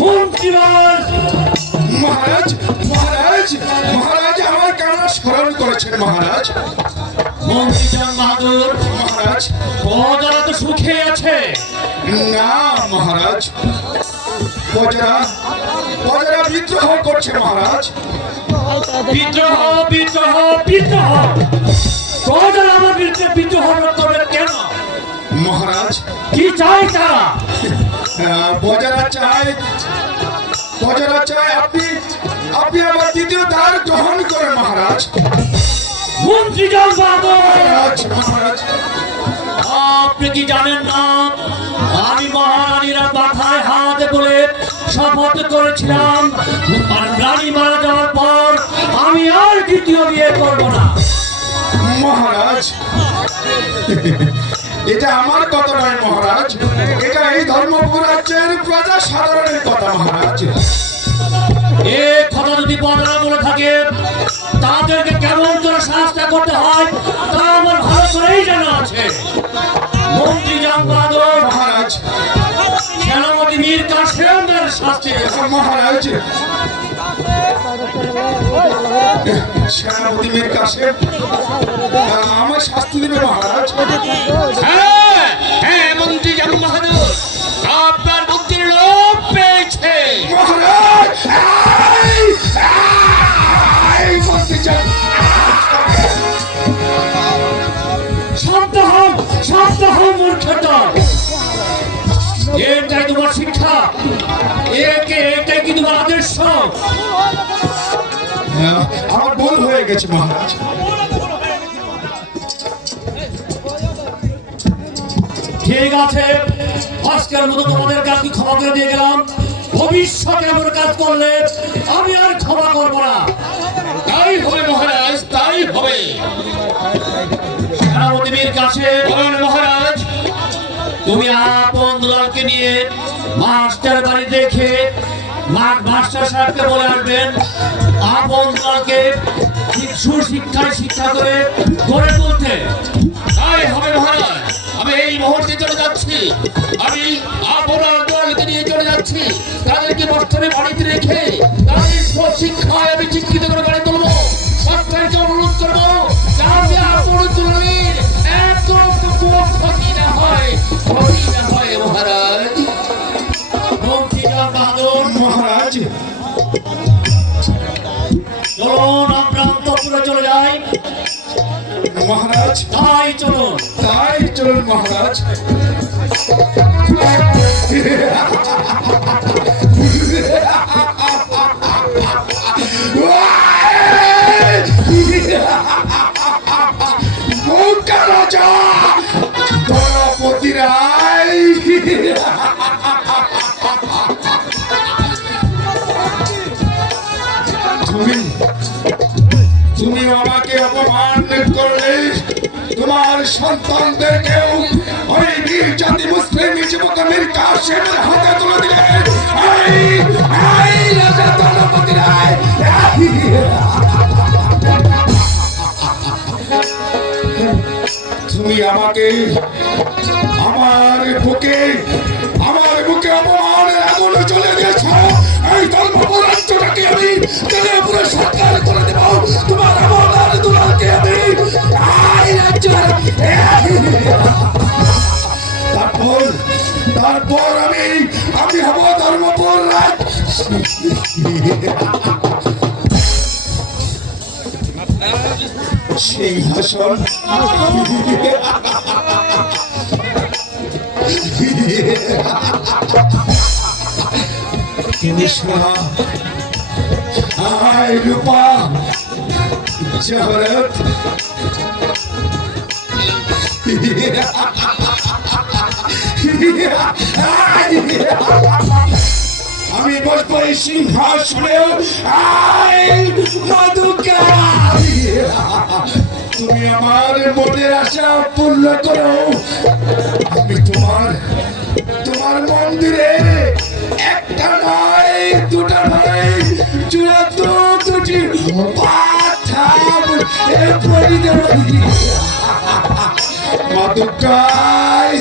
মন্ত্রীরাজ, মহারাজ মহারাজ মহারাজ আমার কেন স্মরণ করেছেন মহারাজ? মন্ত্রীজন বাহাদুর, মহারাজ প্রজারা তো সুখে আছে। না মহারাজ, প্রজারা প্রজারা বিদ্রোহ করছে মহারাজ। বিদ্রোহ বিদ্রোহ বিদ্রোহ, প্রজারা আমার বিরুদ্ধে বিদ্রোহ করবে কেন? মহারাজ কি চাই তারা? প্রজারা চায় আপনি আবার দ্বিতীয় দ্বার গ্রহণ করেন মহারাজ। মন্ত্রীজন বাহাদুর, মহারাজ মহারাজ আপনি কি জানেন না আমি মহারানীরা মাথায় হাত বলে শপথ করেছিলাম রানী মারা যাওয়ার পর আমি আর দ্বিতীয় বিয়ে করব না। মহারাজ এটা আমার কথা নয় মহারাজ, এটা এই ধর্মপুর রাজ্যের প্রজা সাধারণের কথা মহারাজ। এ কথা যদি বলা বলে থাকে তাদেরকে কেমন করে শাস্তি করতে হয় তা আমার ভালো করেই জানা আছে। মন্ত্রী বাহাদুর, মহারাজ সেনাপতি মীর কাসেমের শাস্তি। মহারাজ সেনাপতি মীর কাসেম আমার শাস্তি দেবে মহারাজ। হ্যাঁ হ্যাঁ মন্ত্রী বাহাদুর, আপনার বুদ্ধির লোভ পেয়েছে। মহারাজ এই মন্ত্রী শান্ত হও মূর্খতা। এটাই তোমার শিক্ষা, এটাই কি তোমার আদর্শ? আমার ভুল হয়ে গেছে মহারাজ। ঠিক আছে, আজকের মতো তোমাদের কাছে ক্ষমা করে দিয়ে গেলাম। ভবিষ্যতে এমন কাজ করলে আমি আর ক্ষমা করবো না। তাই হবে মহারাজ, তাই হবে। সেনাপতি মীর কাসেম, মহারাজ তুমি আপন দুলালকে নিয়ে মাস্টার বাড়ি দেখে মাস্টার সাহেবকে বলে আসবেন আপন দুলালকে সুশিক্ষায় শিক্ষা করে গড়ে তুলতে। তাই হবে মহারাজ, আমি এই মুহূর্তে চলে যাচ্ছি। আমি আপনার দলকে নিয়ে চলে যাচ্ছি। তাদেরকে বর্তমানে বাড়িতে রেখে তাদের শিক্ষায় আমি শিক্ষিত করে গড়ে তুলবো। সরকারকে অনুরোধ করবো যাতে আপনার দলের একদম ক্ষতি না হয় মহারাজ। মন্ত্রীজন বাহাদুর, মহারাজ চলুন আমরা অন্তঃপুরে চলে যাই। মহারাজ তাই চলুন। মহারাজ। রাজা গণপতি রায়, তুমি আমাকে অপমান করলে তোমার সন্তানদেরকেও ওই জাতি মুসলিম যুবক মীর কাসেমের হাতে তুলে দিলে। রাজা গণপতি রায়, তুমি আমাকে আমার বুকে অপমানের আগুন জ্বলে দিয়েছ। এই ধর্মপুর রাজ্যটাকে আমি তেলে পুরো সরকার করে দেব। তোমার আমার দুলালকে আমি তারপর আমি হব ধর্মপুর রাজ। সিংহাসন তুমি শোনা আয় রূপা জহরত আমি বসবো এই সিংহাসনে আয় মধুকা তুমি আমার মনের আশা পূর্ণ করো আমি তোমার মন্দিরে একটা নয় দুটা নয় 74টি পাথা পরি দেব মধুকায়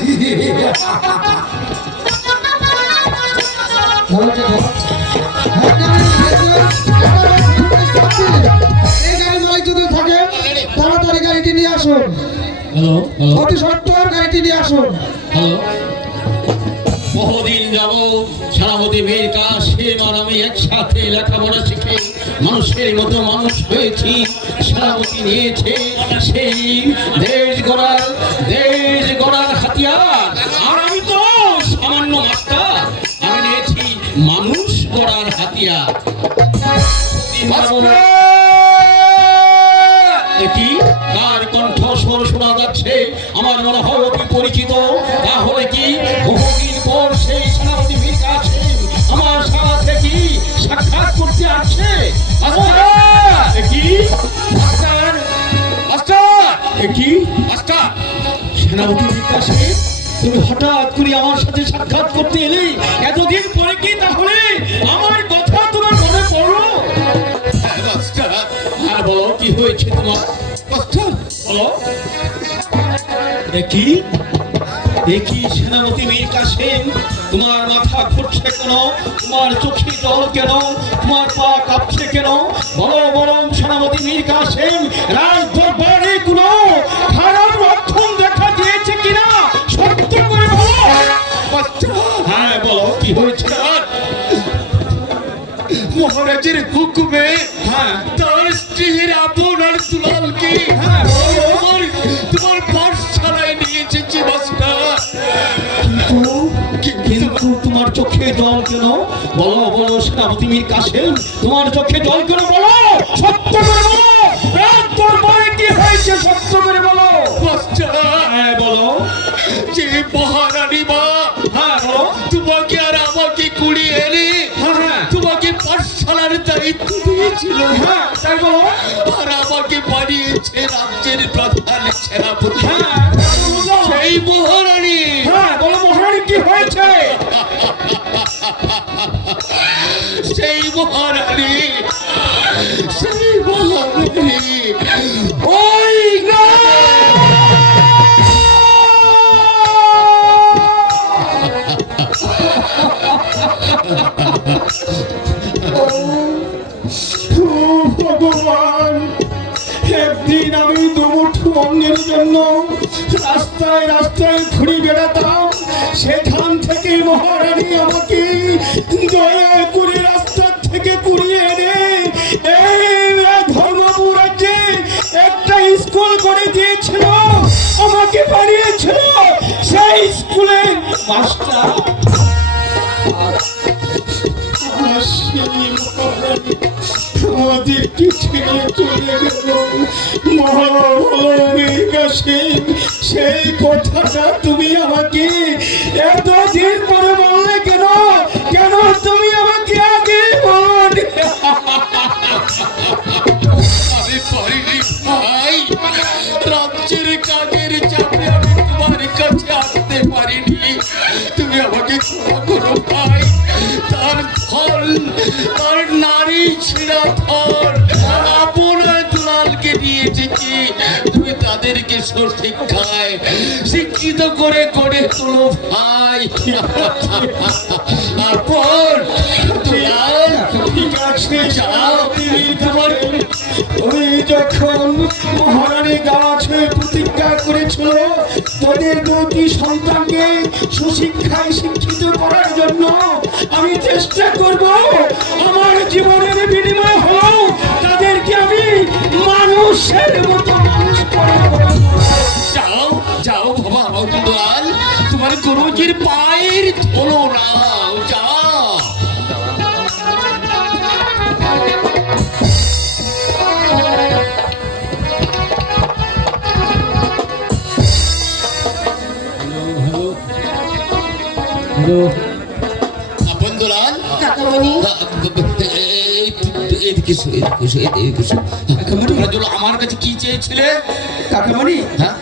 তাড়াতাড়ি গাড়িটি নিয়ে আসুন হ্যালো হ্যালো অতি সত্তর গাড়িটি নিয়ে আসুন হ্যালো বহুদিন যাব সেনাপতি মীর কাসেম আর আমি একসাথে লেখাপড়া শিখে মানুষের মতো মানুষ হয়েছি। সেনাপতি নিয়েছে সেই দেশ গড়ার হাতিয়ার, আর আমি তো সামান্য মাস্টার, আমি নিয়েছি মানুষ গড়ার হাতিয়ার। কি কার কণ্ঠস্বর শোনা যাচ্ছে? আমার মনে হয় অতি পরিচিত। তাহলে কি বহুদিন পর সেই সেনাপতি মীর কাসেম আমার সাথে কি সাক্ষাৎ করতে আসছে? সেনাপতি মীর কাসেম, তুমি হঠাৎ করে আমার সাথে সাক্ষাৎ করতে এলে এতদিন পরে, কি তাহলে আমার কথা তোমার মনে পড়লো? আর বলো কি হয়েছে তোমার? বলো। দেখি সেনাপতি মীর কাসেম, তোমার মাথা ঘুরছে কেন? তোমার চোখে জল কেন? তোমার পা কাঁপছে কেন? বলো বলো সেনাপতি মীর কাসেম, রাজ দরবারে কোনো খারাপ লক্ষণ দেখা দিয়েছে কিনা সত্য করে বলো। হ্যাঁ বলো কি হয়েছে? মহারাজের হুকুমে হ্যাঁ তার স্ত্রীর আপনার দুলালকে তোমার পাঠশালায় নিয়ে এসেছি মাস্টার। কিন্তু তোমার চোখে জল কেন? বলো বলো সেনাপতি মীর কাসেম, তোমার চোখে জল কেন? বলো, সত্য করে বলো। রাত দরবারে কি হয়েছে সত্য করে বলো। মাস্টার, হ্যাঁ বলো। যে মহারানী মা হ্যাঁ বলো। তোমাকে আর আমাকে কুড়িয়ে এনে হ্যাঁ তোমাকে পাঠশালার দায়িত্ব দিয়েছিল, হ্যাঁ তাই বলো। আর আমাকে বানিয়েছে রাজ্যের প্রধান সেনাপতি। হ্যাঁ বলো। সেই মহারানী, হ্যাঁ বলো মহারানী কি হয়েছে? সেই মহারানী ওই না ভগবান, একদিন আমি দুমুঠো অন্যের জন্য রাস্তায় রাস্তায় ঘুরে বেড়াতাম, সেখান থেকে মহারানী আমাকে দয়া করে রাস্তা থেকে কুড়িয়ে এনে এই ধর্মপুর রাজ্যে একটা স্কুল করে দিয়েছিল, আমাকে বানিয়েছিল সেই স্কুলের মাস্টার। আমাদেরকে ছেড়ে চলে গেল মহাবীর কাসেম। সেই কথাটা তুমি আমাকে এতদিন পরে বললে কেন? কেন তুমি আমাকে আগে বলনি? আমি পারিনি ভাই, রাজ্যের কাজের চাপে আমি তোমার কাছে আসতে পারিনি। তুমি আমাকে ক্ষমা করো ভাই। তার ফল, তার নারী ছিঁড়া ফল আপনার দুলালকে দিয়েছে কি তুমি তাদেরকে শিক্ষায় শিক্ষিত করে করে তোলো ভাই। আপন দুলাল, ঠিক আছে যাও, তোমার ওই যখন মহারানী গাছে প্রতিজ্ঞা করেছিল তাদের দুটি সন্তানকে সুশিক্ষায় শিক্ষিত করার জন্য, আমি চেষ্টা করব আমার জীবনের বিনিময় হলো তাদেরকে আমি মানুষের মতো বন্ধুলাল কাকামণি এদিকে এসো, এদিকে এসো, এদিকে এসো। তোমরা দুটো আমার কাছে কি চেয়েছিলে? কাকামণি হ্যাঁ?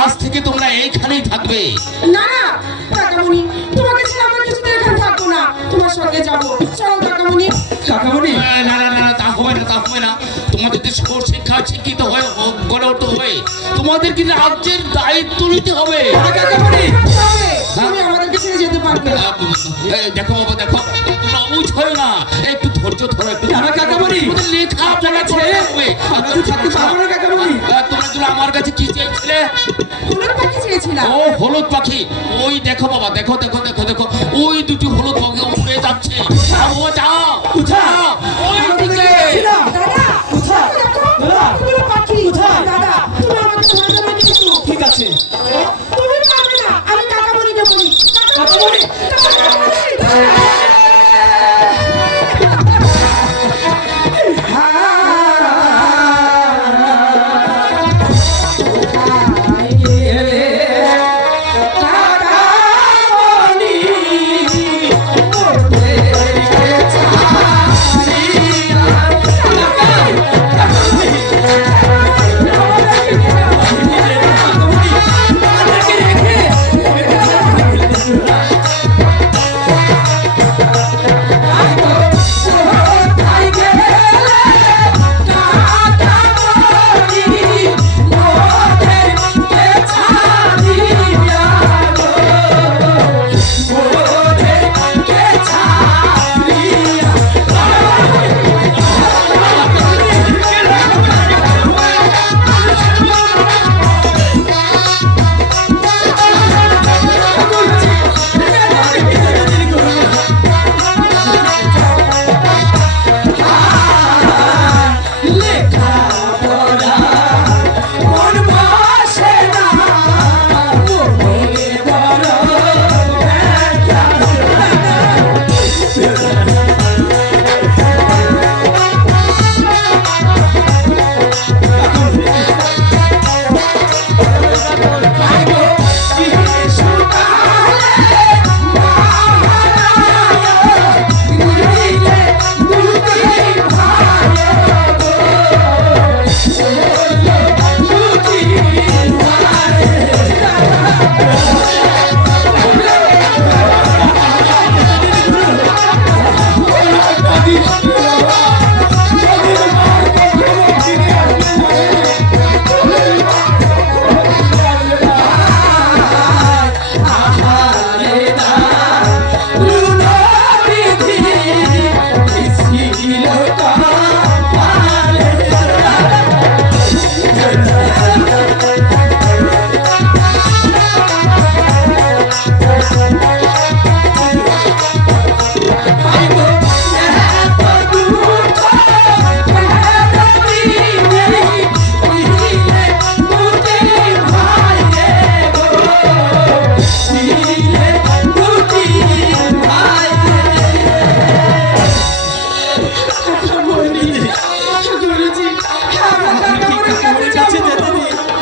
আজ থেকে তোমরা এইখানেই থাকবে। না না কাকামণি, তোমাকে ছেড়ে আমরা কিছুতে এখানে থাকবো না, তোমার সঙ্গে যাবো। চল কাকামণি। কাকামণি না না না না, তা হবে না, তা হবে না। তোমাদের যে শিক্ষা শিক্ষিত হয়ে গড়ে উঠতে হবে, তোমাদের কিন্তু রাজ্যের দায়িত্ব নিতে হবে। কাকামণি তবে তুমি আমাদেরকে ছেড়ে যেতে পারবে না। এই দেখো বাবা, দেখো, তোমরা অবুঝ হয় না, একটু ধৈর্য ধরো, একটু না, না, কাকামণি। তোমাদের লেখা আপনারা ছেড়ে হবে। আমরা তো থাকতে পারবো না কাকামণি। তোমরা দুটো আমার কাছে কি চেয়েছিলে? হলুদ পাখি চেয়েছিলাম। ও হলুদ পাখি, ওই দেখো বাবা, দেখো দেখো দেখো দেখো, ওই দুটি হলুদ পাখি উড়ে যাচ্ছে। ও যাও যাও ওই দিকে। দাদা কোথায়? দেখো, দাদা। হলুদ পাখি। কোথায়? দাদা তুমি আমাকে ধরে ধরে নিয়ে এসো। ঠিক আছে তুমি পারবে না, আমি কাকামণিকে বলি। কাকামণি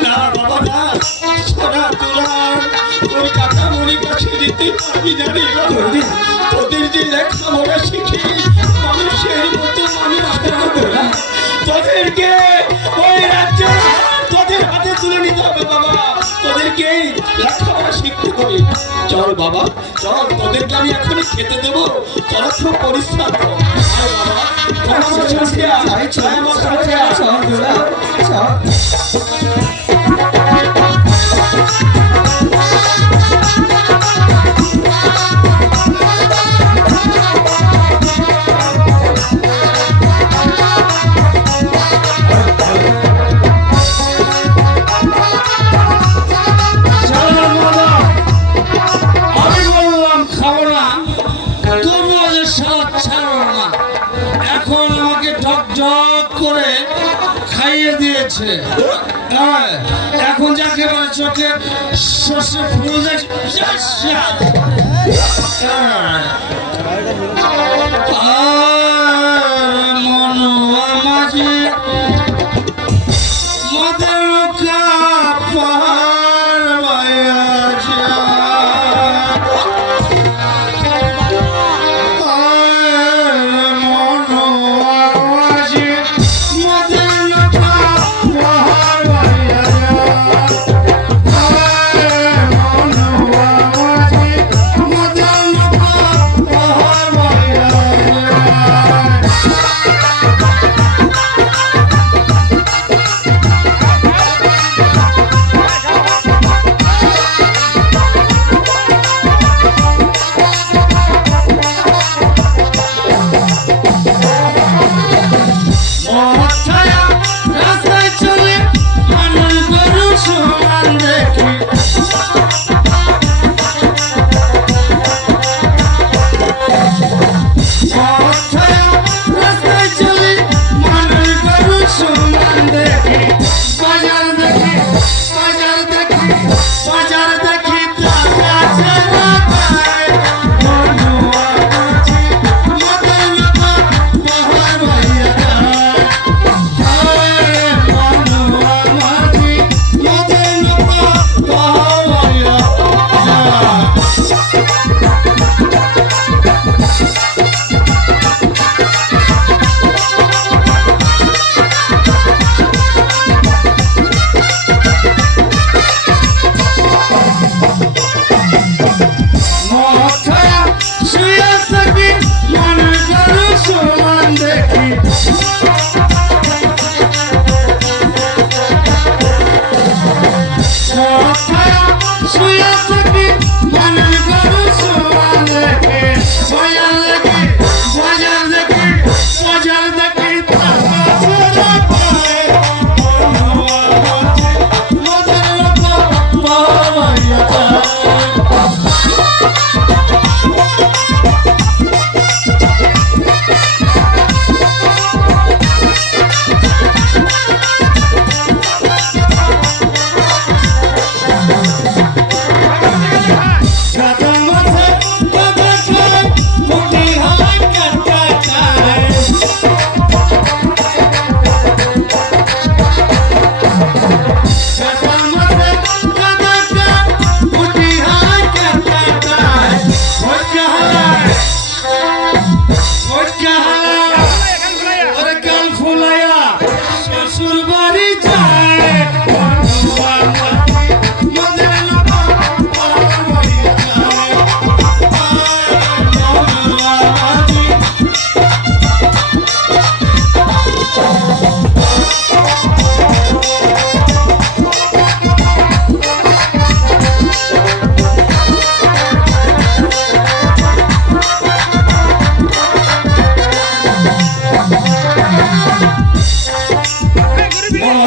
না বাবা না, সোনা তোলার তোর কাকামণির কাছে দিতে পারবি না রে বাবা। তোদের যে লেখাপড়া শিখে মানুষের মতো মানুষ বানাবো, তোদেরকে ওই রাজ্যে তোদের হাতে তুলে নিতে হবে বাবা। তোদেরকে লেখাপড়া শিখতে হবে। চল বাবা চল, তোদেরকে আমি এখনই খেতে দেবো, তোরা খুব পরিশ্রম কর। আয় বাবা, তোরা আমার সাথে আয়, আয় আমার সাথে আয়। আমি বললাম খাবো না, তবুও যে স্বাদ ছাড়ো না। এখন আমাকে ঢক ঢক করে খাইয়ে দিয়েছে। হ্যাঁ, এখন যাকে বলে চোখে শস্য ফুল মনোয়া মাঝে মদের কাপার বায়া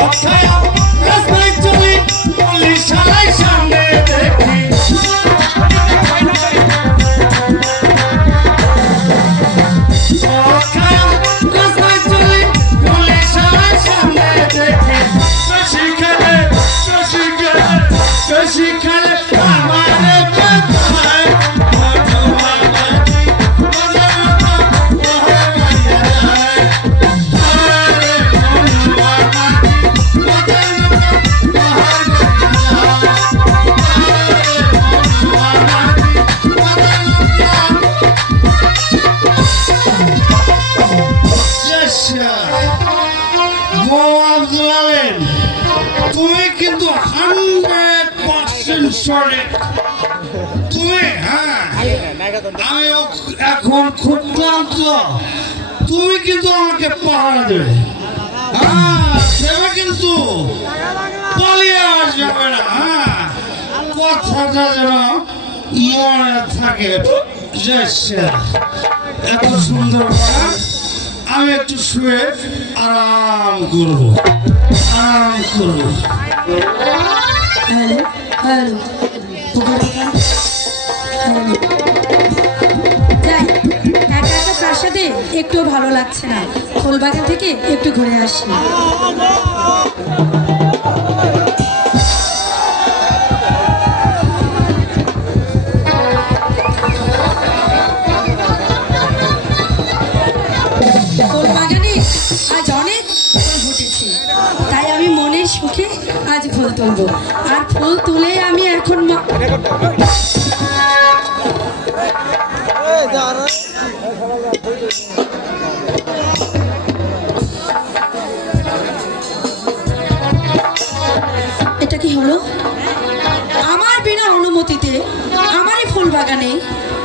অক্ষয়া রাস্তায় চলি পুলিশ শালাই সামনে দেখি অক্ষয়া রাস্তায় চলি পুলিশ শালাই সামনে দেখি কশি খেলে কশি খেলে কশি খেলে আমারে বাতায় তুমি কিন্তু 100% সঠিক তুমি হ্যাঁ আমি এখন খুব ক্লান্ত তুমি কিন্তু আমাকে পাহারা দেবে হ্যাঁ দেবে কিন্তু পালিয়ে আসবে না হ্যাঁ কথাটা যেন মনে থাকে এত সুন্দর আমি একটু শুয়ে আরাম করবো হ্যালো হ্যালো যাই একা একা প্রাসাদে একটু ভালো লাগছে না ফুলবাগান থেকে একটু ঘুরে আসি ফুলবাগানে আজ অনেক ফুল ফুটেছে তাই আমি মনের সুখে আজ ফুল তুলবো আর ফুল তুলে আমি এখন এটা কি হলো আমার বিনা অনুমতিতে আমারই ফুল বাগানে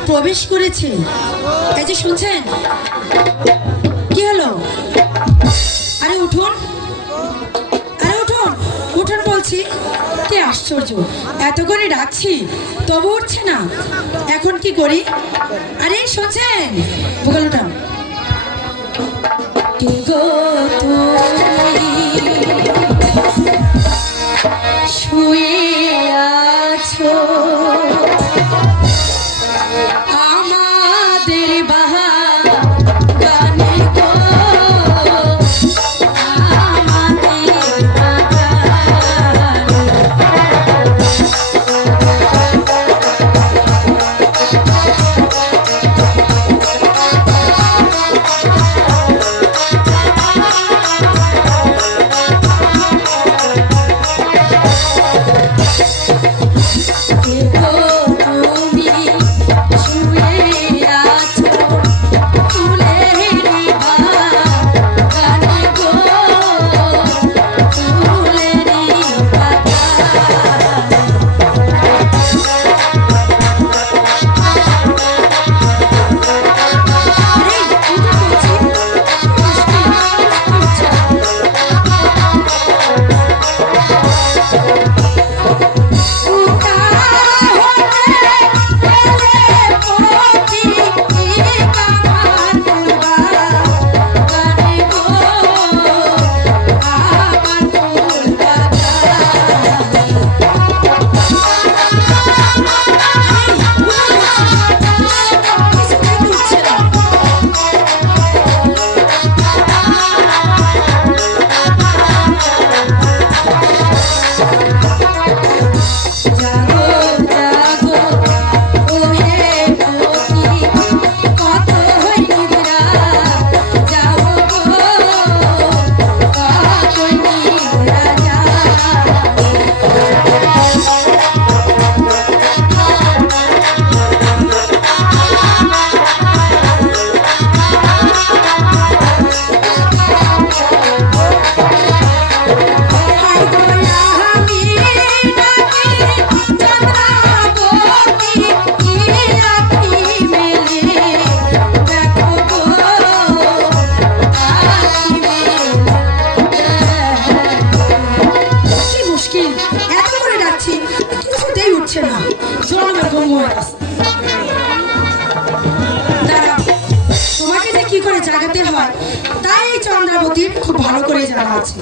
প্রবেশ করেছে এই যে শুনছেন কি হলো আরে উঠুন উঠুন বলছি কি আশ্চর্য এত করে ডাকছি তবু উঠছে না এখন কি করি আরে শুনছেন বল উঠান কে গো তুমি শুয়ে আছো আমাদের বাগানে গো আমাদের বাগানে তাই এই চন্দ্রাবতীর খুব ভালো করে জানা আছে।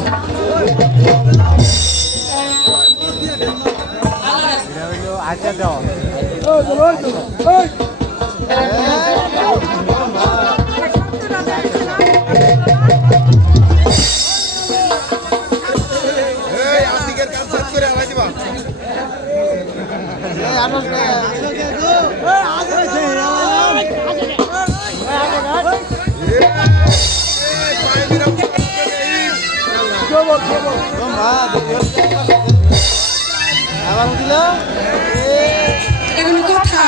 এগুলো কথা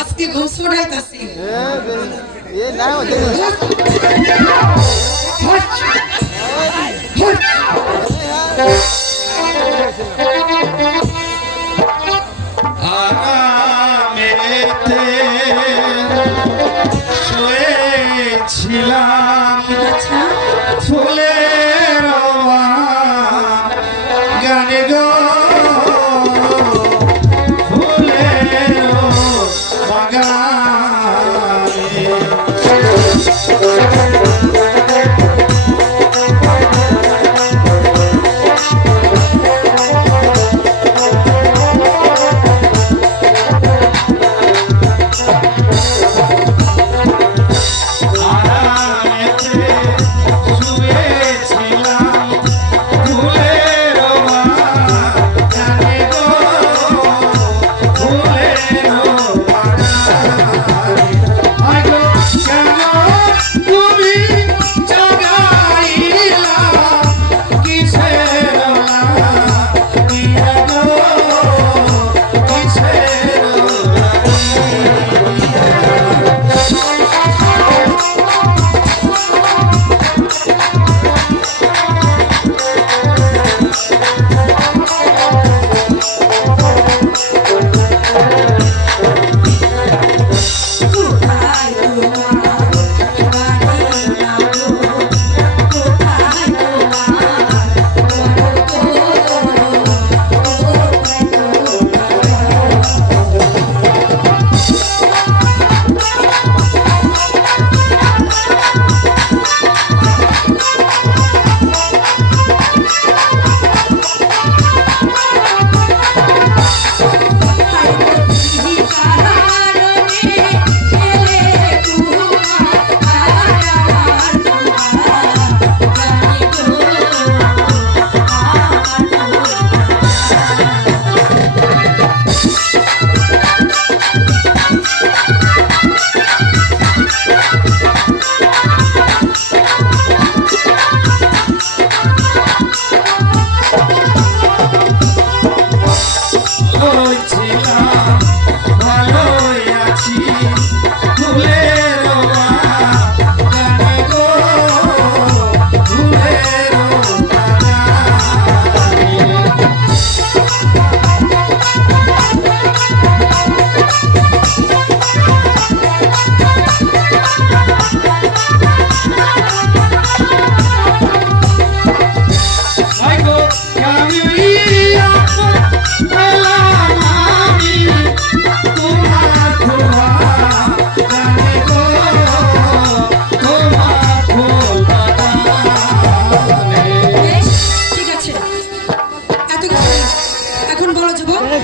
আজকে ঘুষ উড়াইতাছি। আরামেতে শুয়েছিলাম আচ্ছা ফুলের গানে গো ফুলের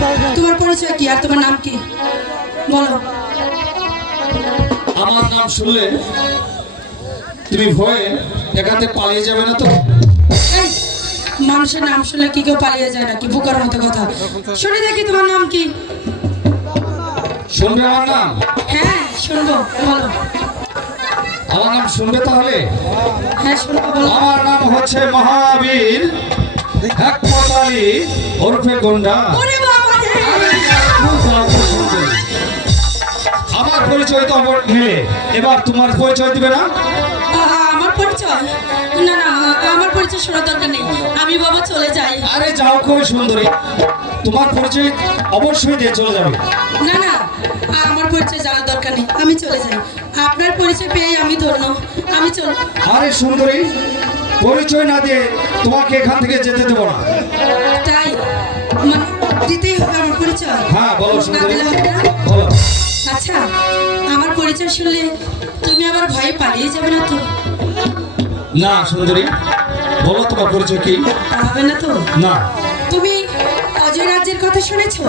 বাগানে তোমার পরিচয় কি আর তোমার নাম কি বলো? আমার নাম শুনলে তুমি ভয়ে একাতে পালিয়ে যাবে না তো? এই, মানুষের নাম শুনলে কি কেউ পালিয়ে যায় নাকি? বোকার মতো কথা। শুনে দেখি তোমার নাম কি? শুনবে আমার নাম? হ্যাঁ শুনবো, বলো। আমার নাম শুনবে তাহলে? হ্যাঁ শুনবো, বলো। আমার নাম হচ্ছে মহাবীর হেকমত আলী ওরফে গন্ডা। ওরে বাবা রে! আমার পরিচয় তো নিলে, এবার তোমার পরিচয় দিবে না? আমার পরিচয়? না না, আমার পরিচয় শোনার দরকার নেই, আমি বাবা চলে যাই। আরে যাও কই সুন্দরী, তোমার পরিচয় অবশ্যই দিয়ে চলে যাবে। না না, আমার পরিচয় জানার দরকার নেই, আমি চলে যাই। আপনার পরিচয় পেয়ে আমি ধন্য, আমি চলে। আরে সুন্দরী, পরিচয় না দিয়ে তোমাকে এখান থেকে যেতে দেবো না। তাই মানে দিতেই হবে আমার পরিচয়? হ্যাঁ বলো না সুন্দরী, দিলে হবে না? বলো। আচ্ছা, আমার পরিচয় শুনলে তুমি আবার ভয়ে পালিয়ে যাবে না তো? না সুন্দরী, বলো তোমার পরিচয় কি? পাবে না তো? না। তুমি অজয় রাজ্যের কথা শুনেছো?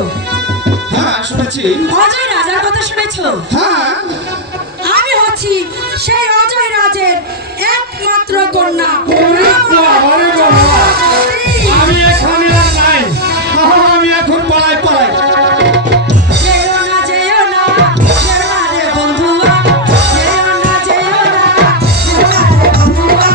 হ্যাঁ শুনেছি। অজয় রাজার কথা শুনেছো? হ্যাঁ। আমি হচ্ছি সেই অজয় রাজের একমাত্র কন্যা। আরে বাবা, আমি এখানে আর নাই, আমি এখন পালাই পালাই। যেও না, যেও না, যেও না রে বন্ধুয়া, যেও না, যেও না, যেও না রে বন্ধুয়া।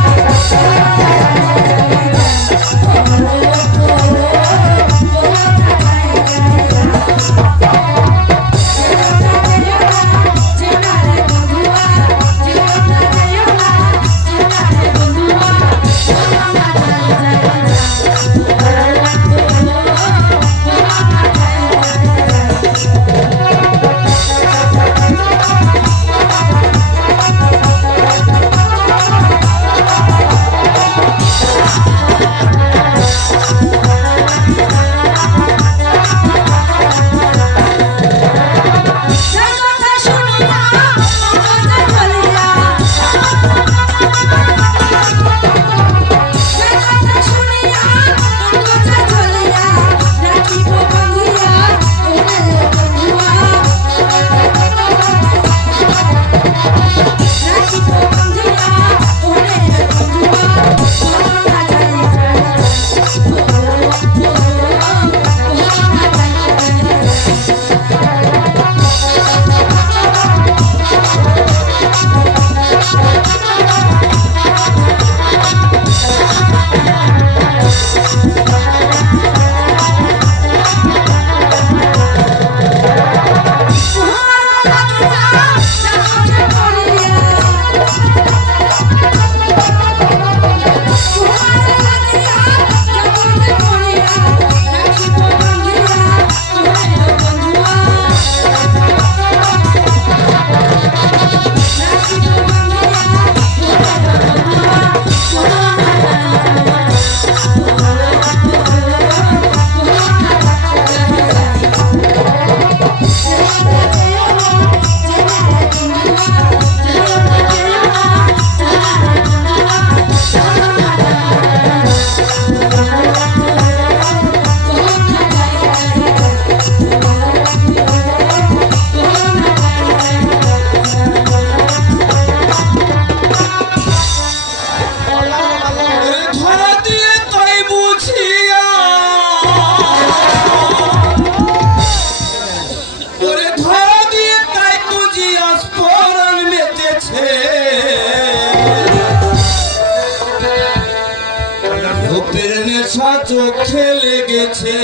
চোখে লেগেছে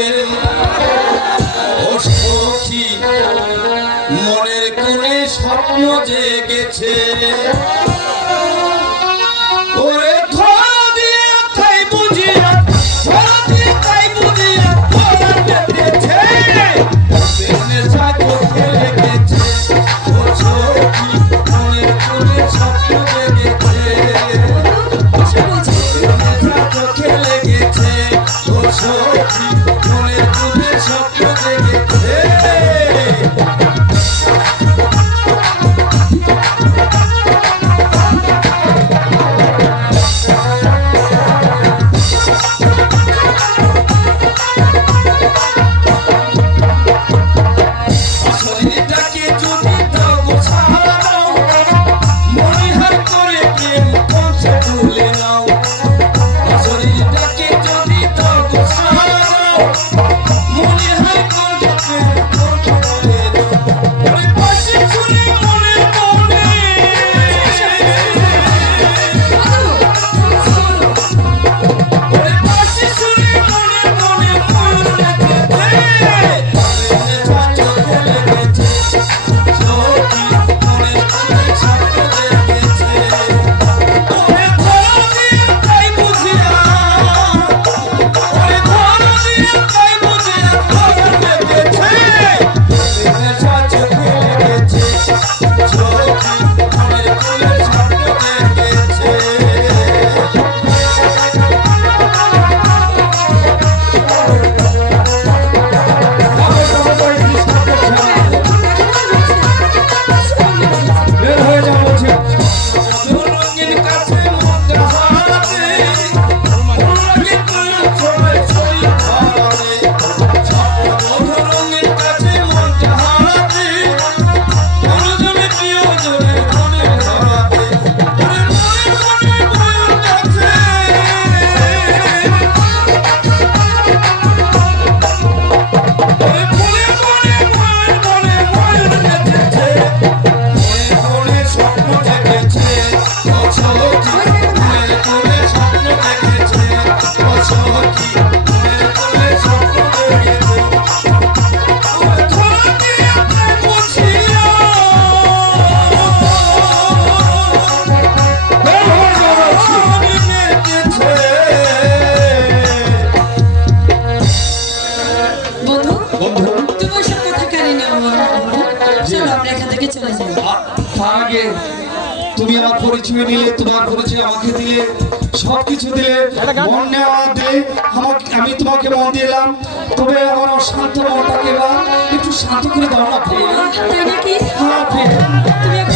ও সখী, মনের কোণে স্বপ্ন জেগেছে। ওরে ধরা দিয়ে তাই বুঝিয়া, ধরা দিয়ে তাই বুঝিয়া ধরা বেঁধেছে। নেশা চোখে লেগেছে ও সখী, মনের কোণে স্বপ্ন জেগেছে। নেশা চোখে লেগেছে ও সখী, মনের কোণে স্বপ্ন জেগেছে। পরিচয় নিলে, তোমার পরিচয় আমাকে দিলে, সবকিছু দিলে, মন নেওয়া দিলে, আমি তোমাকে মন দিলাম। তবে আমার অশান্ত মনটাকে এবার একটু শান্ত করে দাও না প্রিয়। তাই নাকি? হ্যাঁ প্রিয়, তুমি এক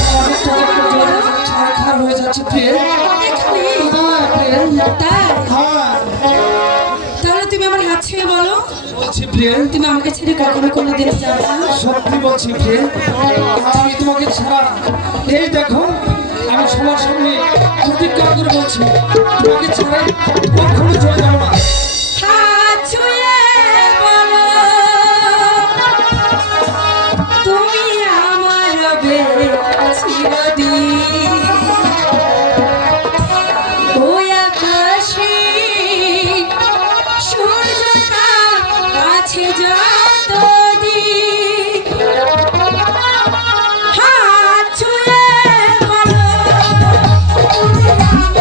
ছাড়খার হয়ে যাচ্ছে প্রিয়। এখানে? হ্যাঁ প্রিয়, তাই? হ্যাঁ তাহলে তুমি আমার হাত ছেড়ে বলো, বলছি প্রিয়, তুমি আমাকে ছেড়ে কখনো কোনোদিন যাবে না? সত্যি বলছি প্রিয়, আমি তোমাকে ছাড়া, এই দেখো আমি সবার সামনে প্রতিজ্ঞা করে বলছি, তোমাকে ছাড়া কখনো চলে যাবো না। হাত ছুঁয়ে বলো, তুমি আমার রবে চিরদিন। ওই আকাশে সূর্যটা আছে যতদিন। হাত ছুঁয়ে বলো, তুমি আমার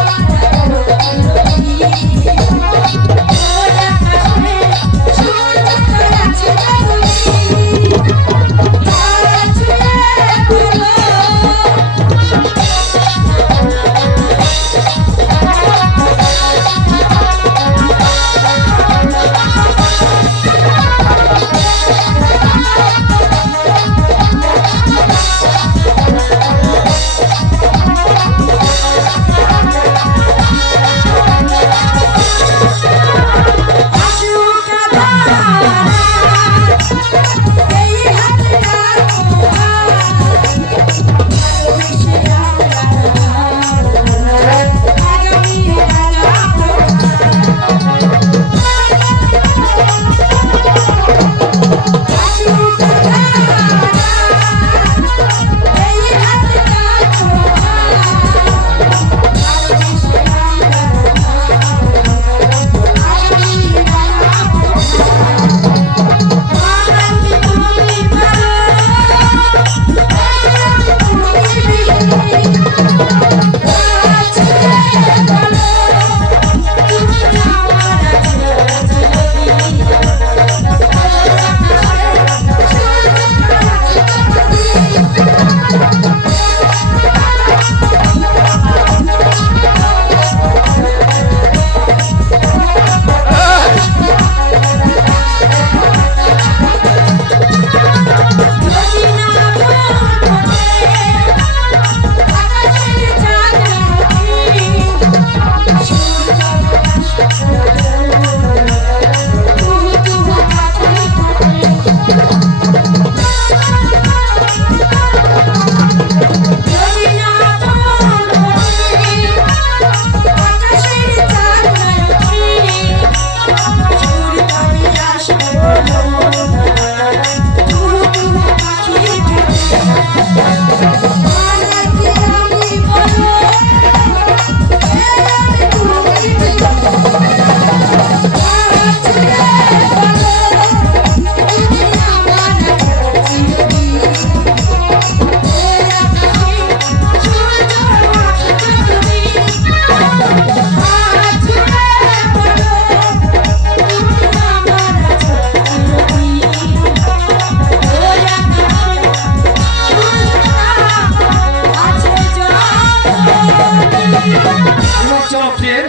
চলো প্রিয়,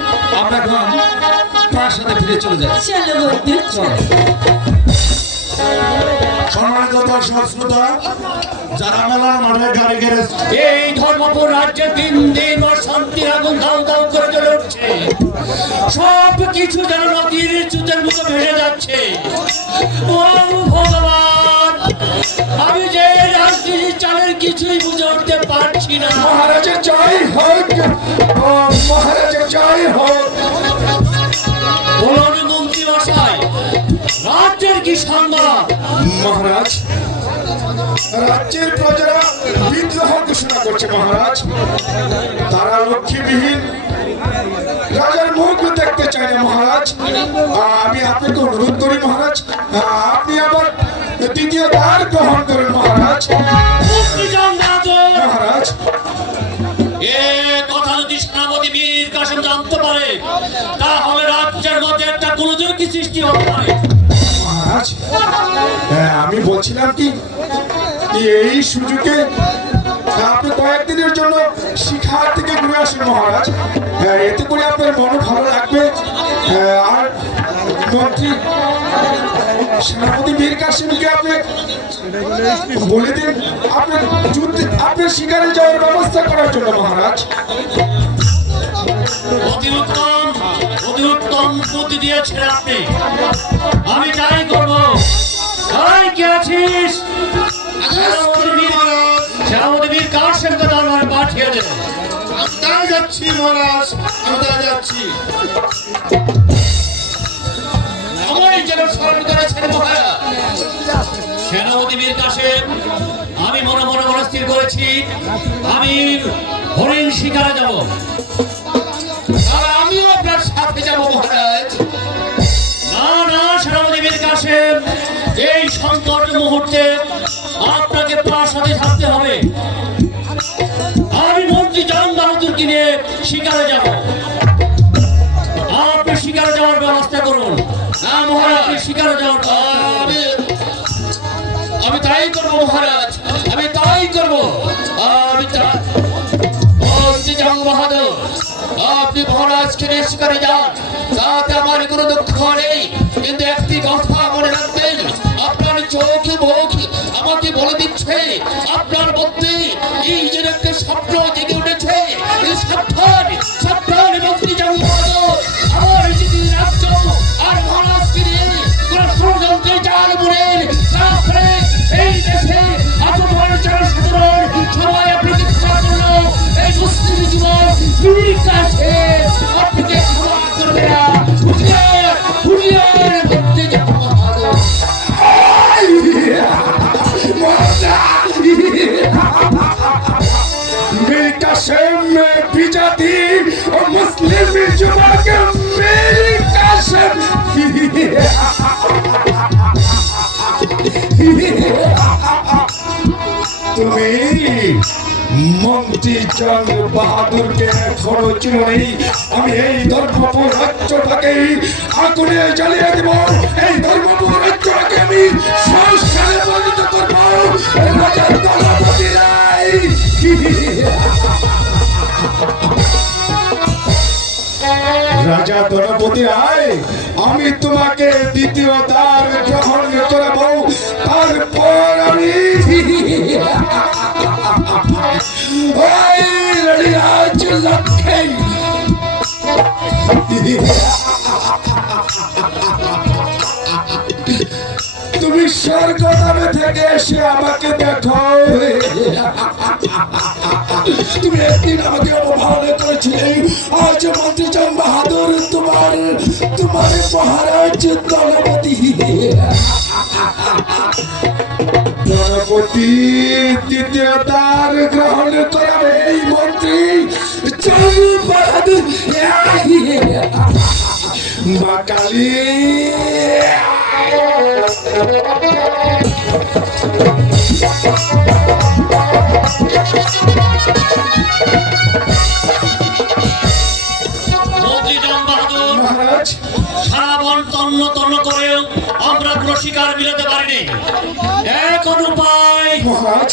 আমরা এখন তার সাথে ফিরে চলে যাই। চলো বন্ধু, চলো। সম্মানিত দর্শক শ্রোতা, যারা মেলার মাঠে গাড়ি গ্যারেজ এই ধর্মপুর রাজ্যে দিন দিন অশান্তির আগুন দাউ দাউ করে জ্বলে উঠছে। সব কিছু যেন নদীর চুতের মতো ভেসে যাচ্ছে। ও ভগবান, আমি যে রাজনীতির চালের কিছুই বুঝে উঠতে পারছি না। মহারাজের জয় হোক, ও মহারাজের জয় হোক। বলুন মন্ত্রী মশাই, রাজ্যের কি সংবাদ? মহারাজ, রাজ্যের প্রজারা বিদ্রোহ ঘোষণা করছে মহারাজ। তারা লক্ষ্মীবিহীন, রাজার মুখ দেখতে চায় না মহারাজ। আমি আপনাকে অনুরোধ করি মহারাজ, আপনি আবার দ্বিতীয় দ্বার গ্রহণ করেন মহারাজ। মহারাজ, এ কথা যদি সেনাপতি বীর কাসেম জানতে পারে, তাহলে রাজ্যের মধ্যে একটা গোলযোগী সৃষ্টি হবে। মহারাজ, আমি বলছিলাম কি এই সুযোগে আপনি কয়েকদিনের জন্য শিখার থেকে ঘুরে আসুন মহারাজ। এতে করে আপনার মনও ভালো লাগবে। আর মন্ত্রী সেনাপতি মীর কাসিমকে আপনি বলে দিন আপনার শিকারে যাওয়ার ব্যবস্থা করার জন্য মহারাজ। অতি উত্তম বুদ্ধি দিয়েছেন আপনি, আমি তাই করবো। তাই কে আছিস? সেনাপতি বীর কাসেমকে দরবারে পাঠিয়ে দেবে। আমি তাই যাচ্ছি মহারাজ, আমি তাই যাচ্ছি। আমারই যেন স্মরণ করেছেন মহারাজ। সেনাপতি বীর কাসেম, আমি মনে মনে স্থির করেছি আমি হরিণ শিকারে যাব। আর আমিও আপনার সাথে যাবো মহারাজ। না সেনাপতি বীর কাসেম, এই সংকট মুহূর্তে আপনাকে প্রাসাদে থাকতে হবে। আমি মন্ত্রী জং বাহাদুরকে নিয়ে শিকারে যাব। আপনি শিকারে যাওয়ার ব্যবস্থা করুন। না মহারাজ, শিকারে যাওয়ার আমি তাই করবো মহারাজ, আমি তাই করবো। মন্ত্রী জং বাহাদুর, আপনি মহারাজকে নিয়ে শিকারে যান, তাতে আমার কোনো দুঃখ নেই। কিন্তু একটি কথা মনে রাখবেন, আপনার চোখে মুখ আমাকে বলে দিচ্ছে আপনার মধ্যে এই যে একটা স্বপ্ন জেগে উঠেছে। সাবধান মন্ত্রী জং বাহাদুর, আমার যদি রাজ্য আর মহারাজকে নিয়ে কোন ষড়যন্ত্রে জাল বুনেন, তারপরে এই দেশে আপনার জনসাধারণ সবাই আপনাকে ক্ষমা করলো। এই মুসলিম জীবন বীর কাছে আপনাকে ক্ষমা করবে না। হুঁশিয়ার মন্ত্রী জং বাহাদুর। মীর কাসেম বিজাতি ও মুসলিম যুবক মীর কাসেম। তুমি মন্ত্রী জং বাহাদুরকে এখনো চিনি। আমি এই ধর্মপুর রাজ্যটাকে আগুনে জ্বালিয়ে দেব। এই ধর্মপুর রাজ্যটাকে আমি সংস্কারে পরিণত করবো। রাজার দলপতি রায়। রাজা দলপতি রায়, আমি তোমাকে দ্বিতীয় দ্বার গ্রহণ করাবো। তারপর আমি ওই রাজ লক্ষ্মী তুমি স্বর্গধামে থেকে এসে আমাকে দেখো। তুমি একদিন আমাকে অবমাননা করেছিলে, আজ মন্ত্রী জং বাহাদুর তোমার মহারাজ দলপতি। দলপতি দ্বিতীয় দ্বার গ্রহণ করাবে এই মন্ত্রী জং বাহাদুর। মা কালী, মন্ত্রী জং বাহাদুর, মহারাজ সারা বন তন্ন করেও আমরা কোনো শিকার মিলাতে পারিনি। এখন উপায় মহারাজ,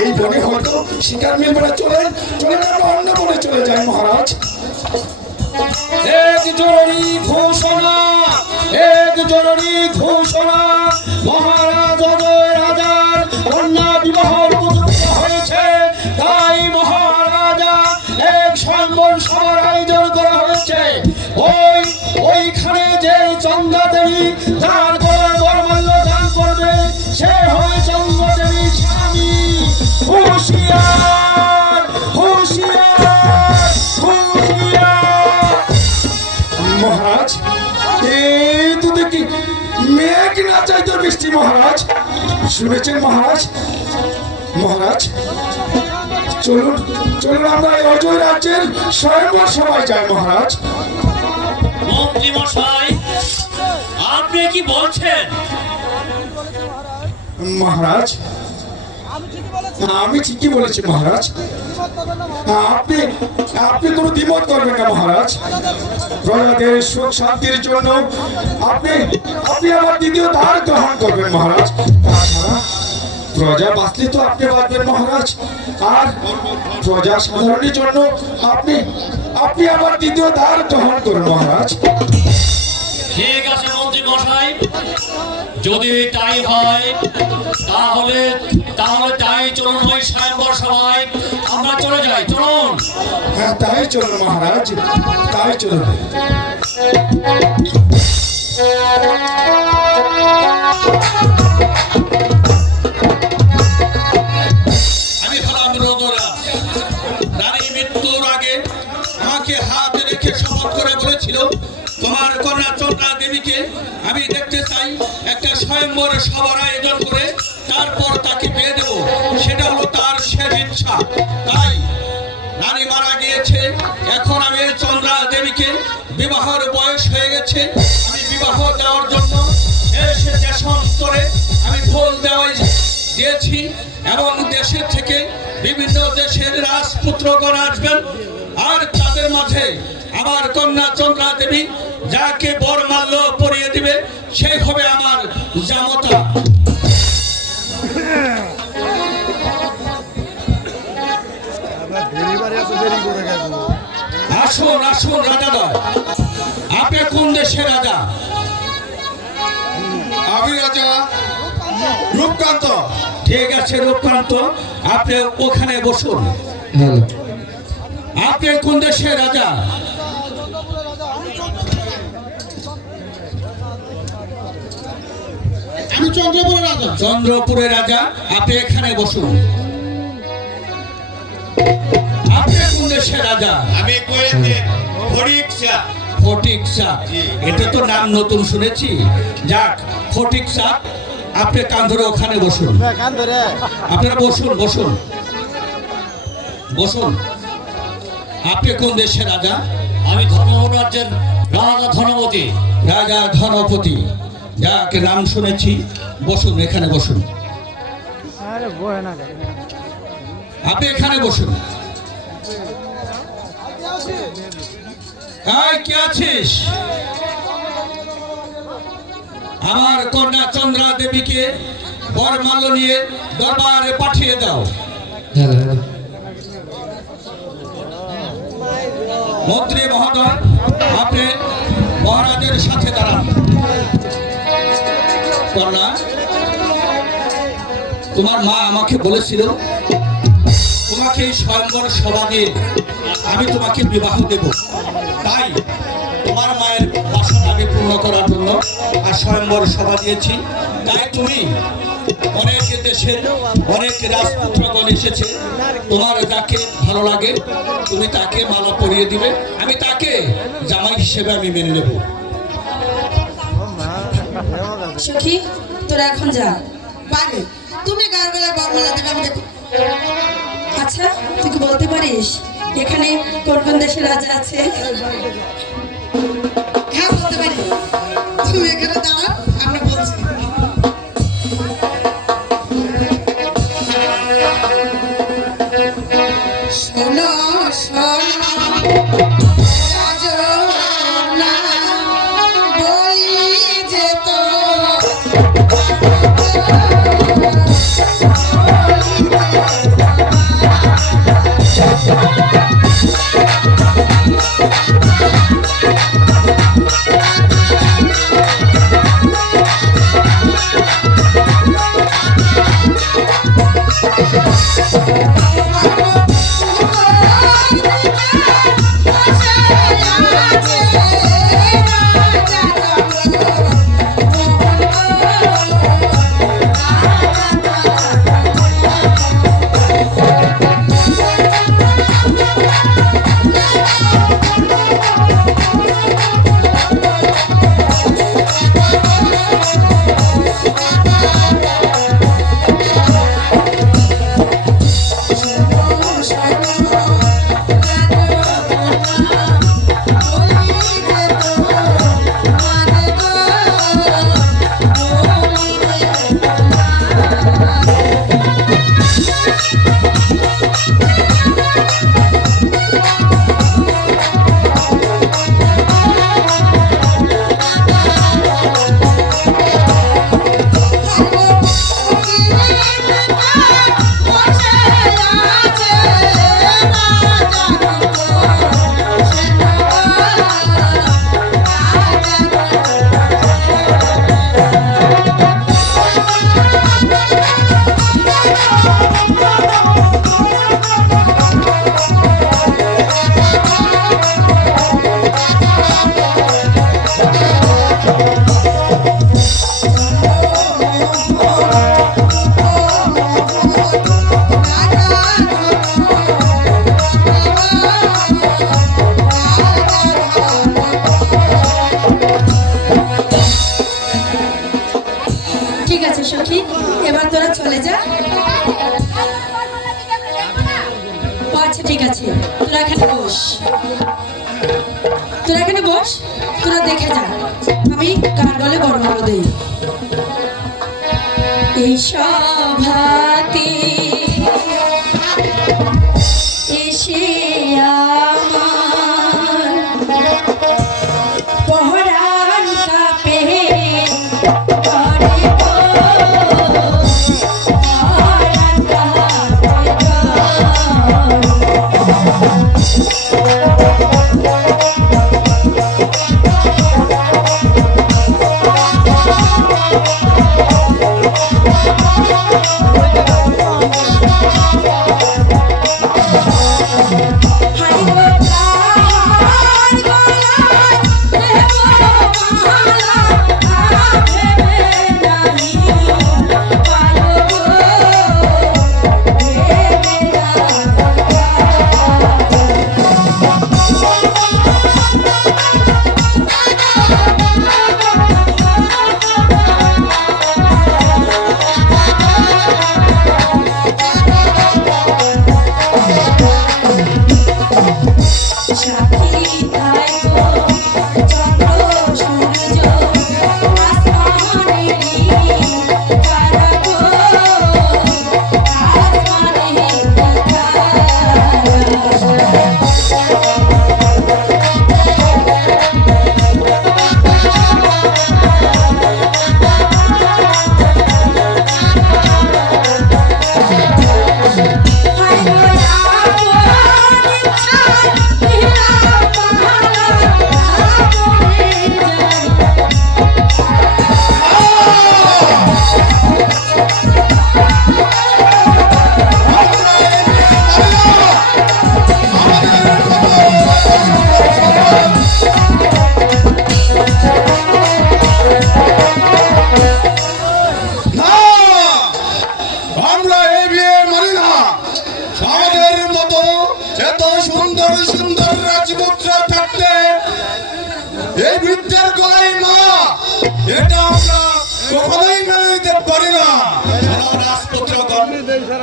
এই বনে হয়তো শিকার মিলবে না। চলে আমরা অন্য বনে চলে যাই মহারাজ। এক জরুরি ঘোষণা, মহারাজ অজয় রাজার কন্যা বিবাহ উপযুক্ত হয়েছে। তাই মহারাজা এক স্বয়ম্বর সভার আয়োজন করা হয়েছে। ওইখানে যে চন্দ্রা দেবী তার গলায় বরমাল্য দান করবে, সে হয় চন্দ্রা দেবীর স্বামী। হুঁশিয়ার, হুঁশিয়ার, হুঁশিয়ার। মহারাজ, এই তো দেখি মেঘ না চাইতো বৃষ্টি। মহারাজ শুনেছেন মহারাজ? মহারাজ চলুন আমরা এই অজয় রাজ্যের স্বয়ম্বর সভায় যাই মহারাজ। মন্ত্রী মশাই, আপনি কি বলছেন? মহারাজ আমি ঠিকই বলেছি মহারাজ। আপনি কোনো দ্বিমত করবেন না মহারাজ। প্রজাদের সুখ শান্তির জন্য আপনি আমার দ্বিতীয় দ্বার গ্রহণ করবেন মহারাজ। প্রজা বাঁচলে তো আপনি বাঁচবেন মহারাজ, আর প্রজা সাধারণের জন্য আপনি আপনি আবার দ্বিতীয় দ্বার গ্রহণ করুন মহারাজ। ঠিক আছে মন্ত্রী মশাই, যদি তাই হয় তাহলে তাহলে তাই চলুন, ওই স্বয়ংবর সভায় আমরা চলে যাই, চলুন। হ্যাঁ তাই চলুন মহারাজ, তাই চলুন। আমি হলাম রঘুরাজ। রানী মৃত্যুর আগে আমাকে হাতে রেখে শপথ করে বলেছিল, তোমার কন্যা চন্দ্রা দেবীকে আমি দেখতে চাই, একটা স্বয়ংবর সভার আয়োজন করে তারপর তাকে বিয়ে দেব। সেটা হলো তার শেষ ইচ্ছা। তাই রানী মারা গিয়েছে, এখন আমি চন্দ্রা দেবীকে বিবাহের বয়স হয়ে গেছে, আমি বিবাহ দেওয়ার জন্য দেশন করে আমি ফুল দিয়েছি এবং দেশের থেকে বিভিন্ন দেশের রাজপুত্রগণ আসবেন, আর তাদের মাঝে আমার কন্যা চন্দ্রা দেবী যাকে বরমাল্য পরিয়ে দিবে সেই হবে আমার জামতা। আসুন আসুন রাজাদয়, আপনি কোন দেশের রাজা? আমি রাজা রূপকান্ত। ঠিক আছে রূপকান্ত, আপনি ওখানে বসুন। আপনি কোন দেশের রাজা? আমি চন্দ্রপুরের রাজা। চন্দ্রপুরের রাজা, আপনি এখানে বসুন। আপনি কোন দেশের রাজা? আমি কোয়েতের ফটিক শাহ। ফটিক শাহ, এটা তো নাম নতুন শুনেছি। যাক, ফটিক শাহ, আপনি কান ধরে ওখানে বসুন। আপনারা বসুন বসুন বসুন। আপনি কোন দেশের রাজা? আমি ধর্মপুর রাজ্যের রাজা ধনপতি। রাজা ধনপতি, যাক নাম শুনেছি। বসুন, এখানে বসুন। আপনি এখানে বসুন। এই, কে আছিস? আমার কন্যা চন্দ্রা দেবীকে বরমাল্য নিয়ে দরবারে পাঠিয়ে দাও। মন্ত্রী মহোদয়, আপনি মহারাজের সাথে দাঁড়ান। কন্যা, তোমার মা আমাকে বলেছিল তোমাকে এই স্বয়ংবর সভা দিয়ে আমি তোমাকে বিবাহ দেব। তাই তোমার মায়ের বাসনা আমি পূর্ণ করার জন্য আর স্বয়ংবর সভা দিয়েছি। তাই তুমি অনেক দেশের অনেক রাজপুত্রগণ এসেছে, তোমার যাকে ভালো লাগে তুমি তাকে মালা পরিয়ে দিবে, আমি তাকে জামাই হিসেবে আমি মেনে নেব। সখী, তোরা এখন যা পারে, তুমি গার গলায় বরমালা দেবে আমি দেখো। আচ্ছা, তুই কি বলতে পারিস এখানে কোন কোন দেশের রাজা আছে? হ্যাঁ বলতে পারি, তুমি এখানে দাঁড়াও, আমরা বলছি। শোনো শোনো রাজনা, বলি যে তো তোরা এখানে বস, তোরা দেখে যা, আমি কার গলে বর্ণনা দেই। এই সভাতে এসে আমার পহরান কাঁপে করে গো, পহরান কাঁপে গো।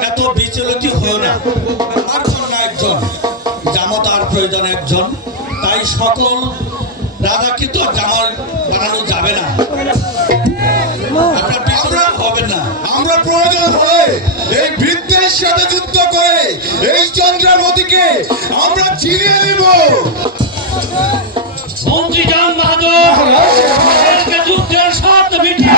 এত বিচলিত হয়েও না, আর কন্যা একজন, জামাতার প্রয়োজন একজন, তাই সকল রাজাকে তো জামাল বানানো যাবে না। আপনার বিচলিত হবেন না। আমরা প্রয়োজন হলে এই বৃদ্ধের সাথে যুদ্ধ করে এই চন্দ্রাবতীকে আমরা ছিনিয়ে নেব। মন্ত্রী জান বাহাদুর যুদ্ধের সাথ মিটিয়ে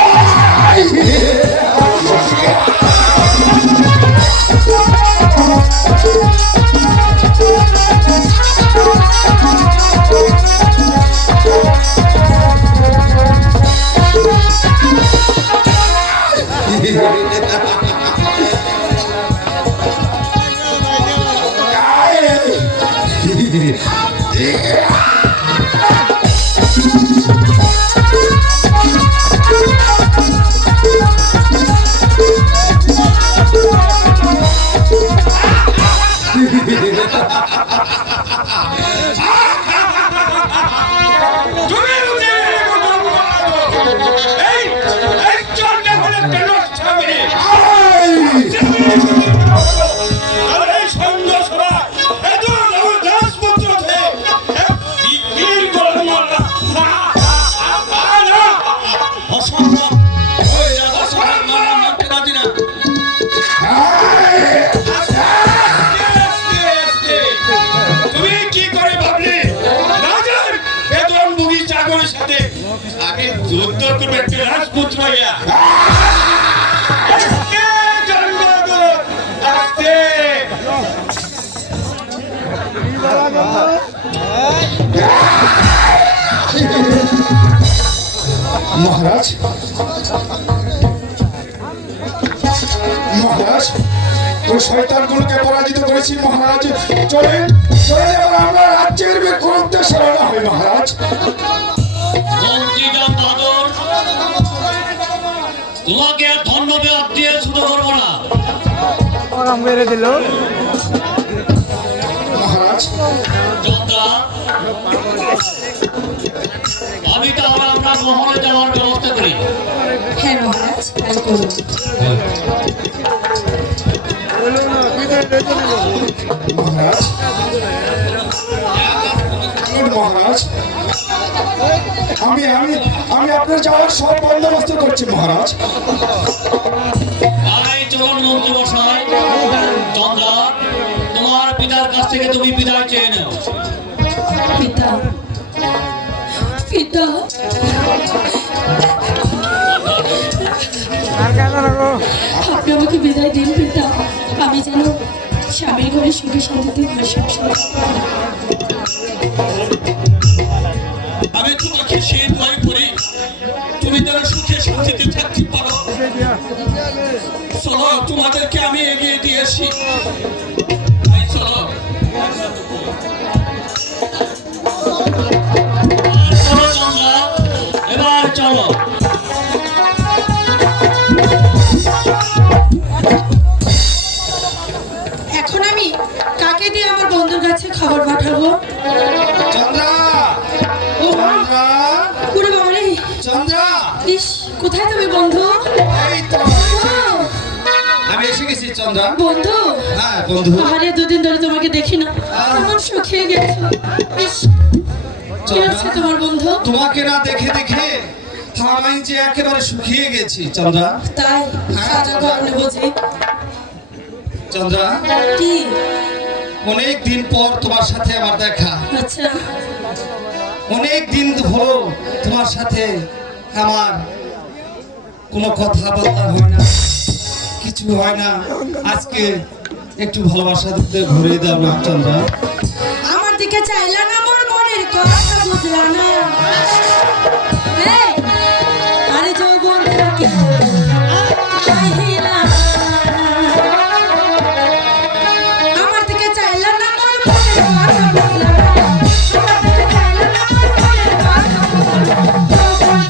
যুদ্ধ করবে একটা রাজপুত্র হইয়া। মহারাজ, মহারাজ, ওই শয়তানগুলোকে পরাজিত করেছি মহারাজ। চলেন চলে এবার আমরা রাজ্যের উদ্দেশ্যে রওনা হই মহারাজ। মন্ত্রী জান বাহাদুর, তোমাকে আর ধন্যবাদ দিয়ে শুরু করবো না মহারাজ। চন্দ্রা, আমি তাহলে আপনার মহলে যাওয়ার ব্যবস্থা করি। হ্যাঁ মহারাজ, তাই করুন। মহারাজ, মহারাজ। আমি আমি আমি আপনার যাওয়ার সব বন্দোবস্ত করছি মহারাজ। তাই চলুন মন্ত্রী মশাই, চন্দ্রা, তোমার পিতার কাছ থেকে তুমি বিদায় চেয়ে নাও। পিতা, পিতা, আপনি আমাকে বিদায় দিন পিতা। আমি যেন স্বামীর ঘরে সুখে শান্তিতে ঘর সংসার করতে পারি। আমি তোমাকে সে দোয়াই করি তুমি যেন সুখে শান্তিতে থাকতে পারো। চলো, তোমাদেরকে আমি এগিয়ে দিয়েছি, তাই চলো। চলো চন্দ্রা, এবার চলো। এখন আমি কাকে দিয়ে আমার বন্ধুর কাছে খবর পাঠাবো? চন্দ্রা, ও মা, চন্দ্রা, কুড়ে বাবারে, চন্দ্রা, ইস, কোথায় তুমি বন্ধু? এই তো ও, আমি এসে গেছি চন্দ্রা। বন্ধু, হ্যাঁ বন্ধু। আরে দুদিন ধরে তোমাকে দেখি না, কেমন শুকিয়ে গেছে। ইস, কি আছে তোমার বন্ধু? তোমাকে না দেখে দেখে আমি যে একেবারে শুকিয়ে গেছি চন্দ্রা। তাই সাজা কারণে বুঝি। চন্দ্রা, কি? অনেক দিন পর তোমার সাথে আমার দেখা। আচ্ছা, অনেক দিন হলো তোমার সাথে আমার কোনো কথাবার্তা হয় না, কিছু হয় না। আজকে একটু ভালোবাসা দিতে ঘুরে দাও না চন্দ্রা। আমার দিকে চাইলা না, আমার মনের কথা বুঝলা না। এই, আরে যৌবন থাকে আহিলা। আমার দিকে চাইলা না, আমার মনের কথা বুঝলা না। আমার দিকে চাইলা না, আমার মনের কথা বুঝলা না। যৌবন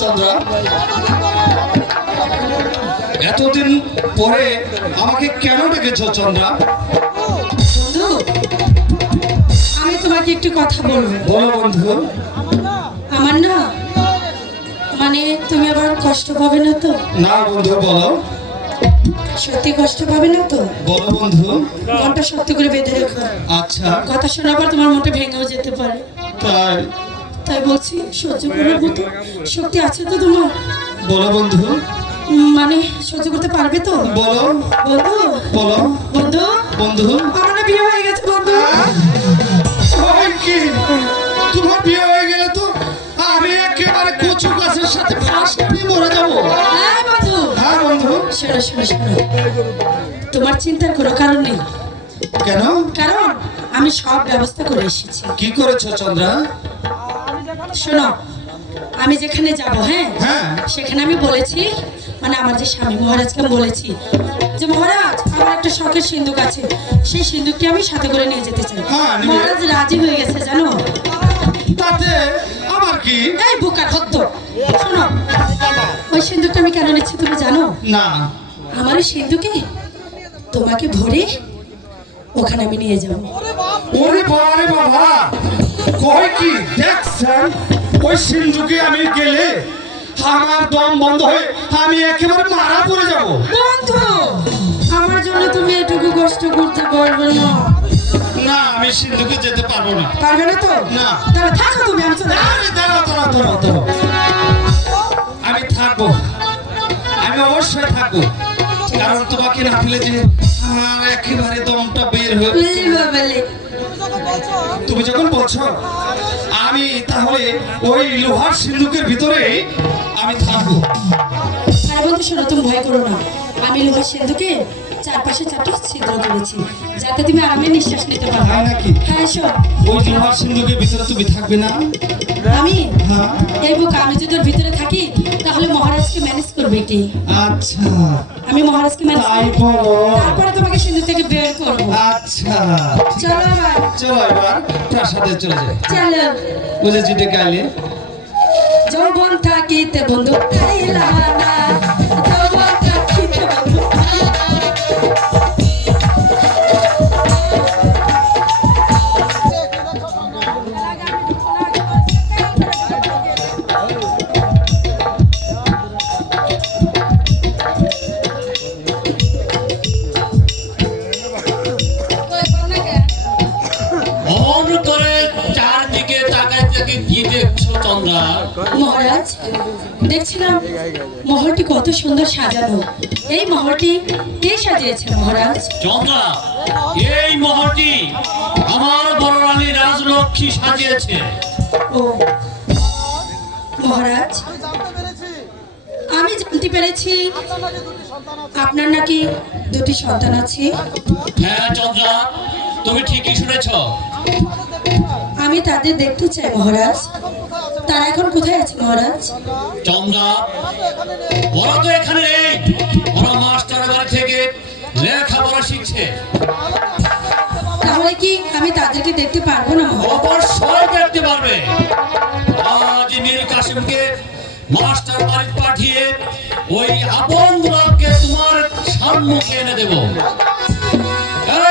চন্দ্রা, এতদিন পরে আমাকে কেন ডেকেছো চন্দ্রা? বন্ধু, আমি তোমাকে একটু কথা বলবো। বলো বন্ধু। আমার না, মানে তুমি আবার কষ্ট পাবে না তো? না বন্ধু, বলো। সত্যি কষ্ট পাবে না তো? বলো বন্ধু। মনটা শক্ত করে বেঁধে রেখো। আচ্ছা, কথা শোনার পর তোমার মনটা ভেঙেও যেতে পারে। তাই তাই বলছি, সহ্য করার মতো শক্তি আছে তো তোমার? বলো বন্ধু। মানে সহ্য করতে পারবে তো? বলো বন্ধু, বলো বন্ধু, বন্ধু। আমার না বিয়ে হয়ে গেছে বন্ধু। হয় কি? তোমার বিয়ে হয়ে গেলে তো আমি একেবারে কচু গাছের সাথে ফাঁস নিয়ে মরে যাবো। হ্যাঁ বন্ধু, হ্যাঁ বন্ধু। শোনো শোনো শোনো, তোমার চিন্তার কোনো কারণ নেই, কেন? কারণ আমি সব ব্যবস্থা করে এসেছি। কি করেছো চন্দ্রা? শোনো, আমি যেখানে যাব, হ্যাঁ হ্যাঁ। সেখানে আমি বলেছি, মানে আমার যে স্বামী মহারাজকে আমি বলেছি যে মহারাজ আমার একটা শখের সিন্ধুক আছে, সেই সিন্ধুকটি আমি সাথে করে নিয়ে যেতে চাই। হ্যাঁ, নিবে। মহারাজ রাজি হয়ে গেছে জানো। তাতে আমার কি? এই বোকার হদ্দ, শোনো, ওই সিন্ধুকটা আমি কেন নিচ্ছি তুমি জানো? না। আমার ওই সিন্ধুকে তোমাকে ভরে ওখানে আমি নিয়ে যাব। ওরে বাবা রে বাবা, কয় কি দেখছেন? ওই সিন্ধুকে আমি গেলে আমার দম বন্ধ হয়ে আমি একেবারে মারা পড়ে যাব। বন্ধু, আমার জন্য তুমি এটুকু কষ্ট করতে পারবে না? না, আমি সিন্ধুকে যেতে পারবো না। পারবে না তো? না। তাহলে থাকো তুমি, আমি চলে যাবো। আরে দাঁড়াও দাঁড়াও দাঁড়াও দাঁড়াও, আমি থাকবো, আমি অবশ্যই থাকবো, কারণ তোমাকে না পেলে যে আমার একেবারে দমটা বের হয়ে। বলি বাবালে, তুমি যখন বলছো আমি তাহলে ওই লোহার সিন্ধুকের ভিতরে আমি থাকবো। আর বন্ধু শোনো, তুমি ভয় করো না, আমি লোহার সিন্ধুকে চারপাশে 4টা ছিদ্র করেছি যাতে তুমি আরামে নিঃশ্বাস নিতে পারো। তাই নাকি? হ্যাঁ এসো। ওই লোহার সিন্ধুকের ভিতরে তুমি থাকবে না? আমি হ্যাঁ। এই বুক, আমি যদি ওর ভিতরে থাকি তাহলে মহারাজকে ম্যানেজ করবে কি? আচ্ছা আমি মহারাজকে ম্যানেজ তাই করব, বলো। তারপরে তোমাকে সিন্ধুক থেকে বের করবো। আচ্ছা চলো এবার, চলো এবার প্রাসাদে চলে যাই। চলো। বুঝেছি, ডেকে আইলে যৌবন থাকিতে বন্ধু পাইলা না, যৌবন থাকিতে বন্ধু মন করে চারদিকে তাকায় থেকে কি দেখছো চন্দ্রা? মহারাজ, দেখছিলাম মহলটি কত সুন্দর সাজানো। এই মহলটি কে সাজিয়েছে মহারাজ? চন্দ্রা, এই মহলটি আমার বড় রানী রাজলক্ষ্মী সাজিয়েছে। ও মহারাজ, আমি জানতে পেরেছি আপনার নাকি 2টি সন্তান আছে। হ্যাঁ চন্দ্রা, তুমি ঠিকই শুনেছ। আমি তাদের দেখতে চাই মহারাজ। তারা এখন কোথায় আছে মহারাজ? চন্দ্রা, ওরা তো এখানে নেই, ওরা মাস্টার বাড়ি থেকে লেখাপড়া শিখছে। তাহলে কি আমি তাদেরকে দেখতে পারবো না মহারাজ? অবশ্যই দেখতে পারবে। আজ মীর কাসিমকে মাস্টার বাড়ি পাঠিয়ে ওই আপন দুলালকে তোমার সম্মুখে এনে দেব।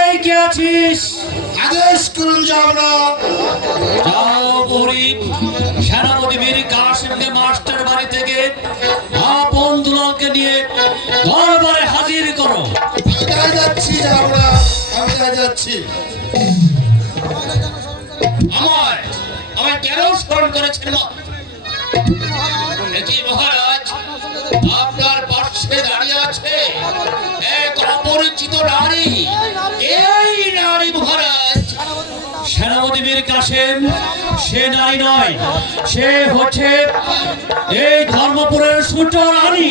এই কে আছিস? আদেশ করুন যাওরা। যাও পরি, সেনাপতি মীর কাসিমকে মাস্টার বাড়ি থেকে আপন দুলালকে নিয়ে দরবারে হাজির করো। আমি যাচ্ছি যাওরা, আমি যাচ্ছি। আমায় আমায় কেন স্মরণ করেছেন? এটি মহারাজ, আপনার পার্শ্বে দাঁড়িয়ে আছে এক অপরিচিত নারী। এই নারী মহারাজ সেনাপতি মীর কাসেম। সে নারী নয়, সে হচ্ছে এই ধর্মপুরের ছোট রানী।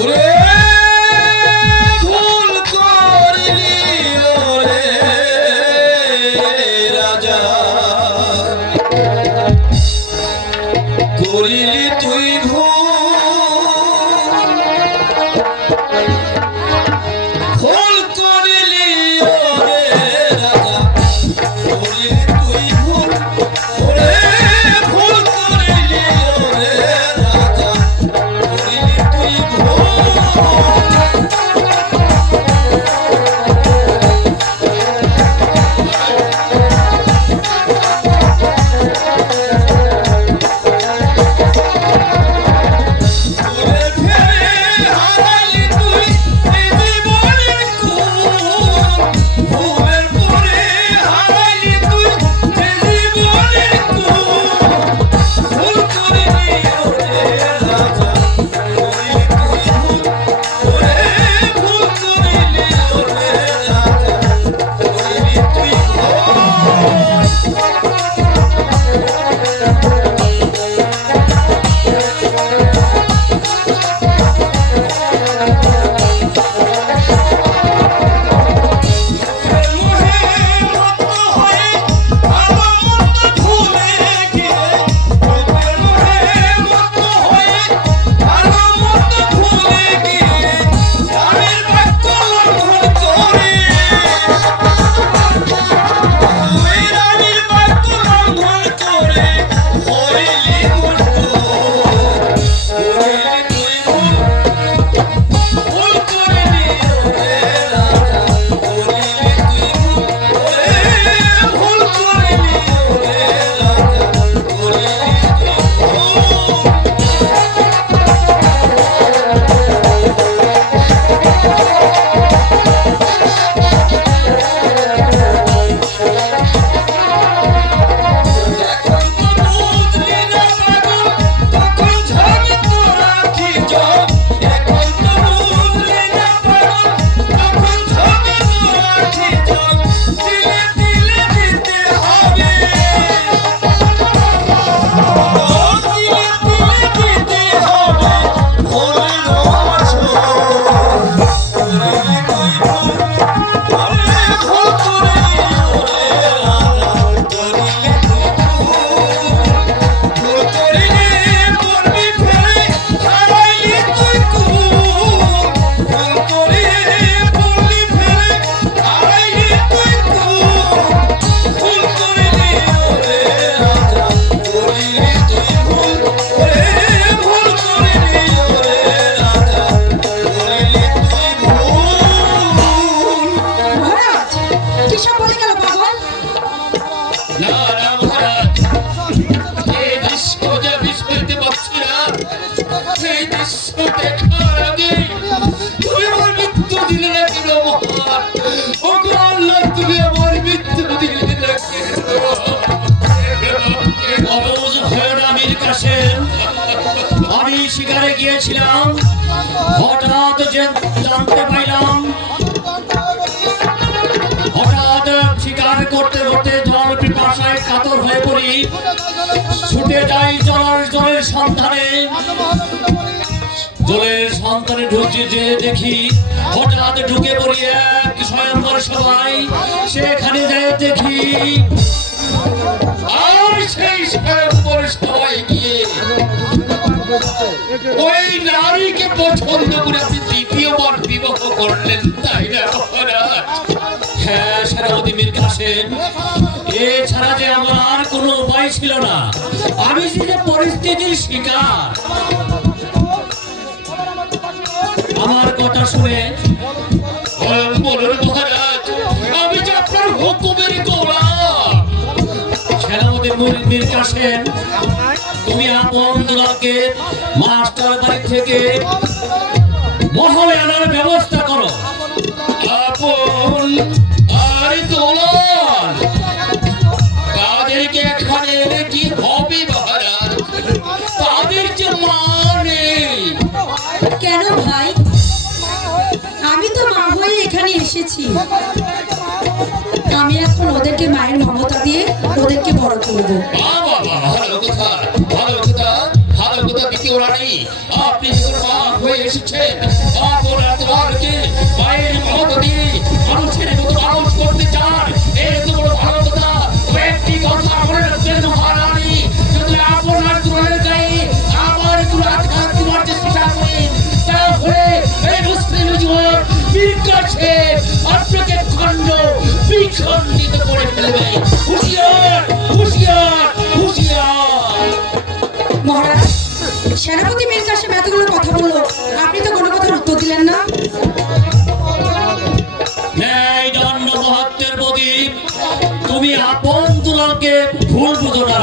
ওরে ভুল করলি ওরে রাজা, করিলি তুই ভুল করলি ওরে রাজা, করিলি তুই ভুল, ওরে ভুল করলি ওরে রাজা, করিলি তুই ভুল। করিলে পড়বি ফেলে হারাইলি তুই কুল করিলে পড়বি ফেলে হারাইলি তুই কুল করিলি ওরে রাজা করিলি তুই ভুল ওরে ভুল করিলি ওরে রাজা করিলি তুই ভুল। মহারাজ কি সব বলে গেল পাগল? না না মহারাজ, এই দৃশ্য যে বিস্মৃতি পাচ্ছি না, এই দৃশ্য দেখার আগে তুমি আমার মৃত্যু দিলে না কেন মহারাজ? ও গো আল্লাহ, তুমি আমার মৃত্যু দিলে না কেন? অবুঝ হয়ে না মীর কাসেম, আমি শিকারে গিয়েছিলাম, হঠাৎ জানতে পাইলাম, হঠাৎ শিকার করতে করতে জল পিপাসায় কাতর হয়ে পড়ি, ছুটে যাই জলের সন্ধানে। জলের সন্ধানে ঢুকছি যে দেখি হঠাৎ ঢুকে পড়ি এক স্বয়ংবর সবাই, সেখানে যাই দেখি আর সেই স্বয়ংবর সবাই গিয়ে ওই নারীকে পছন্দ করে আপনি দ্বিতীয়বার বিবাহ করলেন, তাই না মহারাজ? হ্যাঁ সেনাপতি মীর কাসেম, এছাড়া যে আমার আর কোনো উপায় ছিল না। আমি যে পরিস্থিতির শিকার, আমার কথা শুনে বলুন মহারাজ, আমি যে আপনার হুকুমের গোলাম। সেনাপতি মীর কাসেম, তুমি আপন দুলাকে মাস্টার বাড়ি থেকে মহলে আনার ব্যবস্থা করো। আপন আর দোলন তাদেরকে এখানে এনে কি হবে মহারাজ? তাদের যে মা নেই। কেন ভাই? আমি তো মা হয়ে এখানে এসেছি। আমি এখন ওদেরকে মায়ের মমতা দিয়ে ওদেরকে বড় করবো। বাবা, ভালো কথা, ভালো কথা, ভালো কথা দ্বিতীয় রানী। আপনি যখন মা হয়ে এসেছেন, আপনার তোমারকে মায়ের মমতা দিয়ে মানুষের মতো মানুষ করতে চান, এই তো বড় ভালো কথা। তো একটি কথা মনে রাখবেন মহারানী, যদি আপনার দুলারের গায়ে আমার দুলার তোমার যে স্বীকার করেন, তাহলে এই মুসলিম জীবন বিকাশে আপনাকে খণ্ড বিখণ্ডিত করে ফেলবে। হুঁশিয়ার, হুঁশিয়ার, হুঁশিয়ার। মহারাজ, সেনাপতি মীর কাসেম এতগুলো কথা বললো, আপনি তো কোনো কথার উত্তর দিলেন না। ন্যায় দণ্ড মহত্বের প্রদীপ, তুমি আপন দুলাকে ভুল বুঝো না।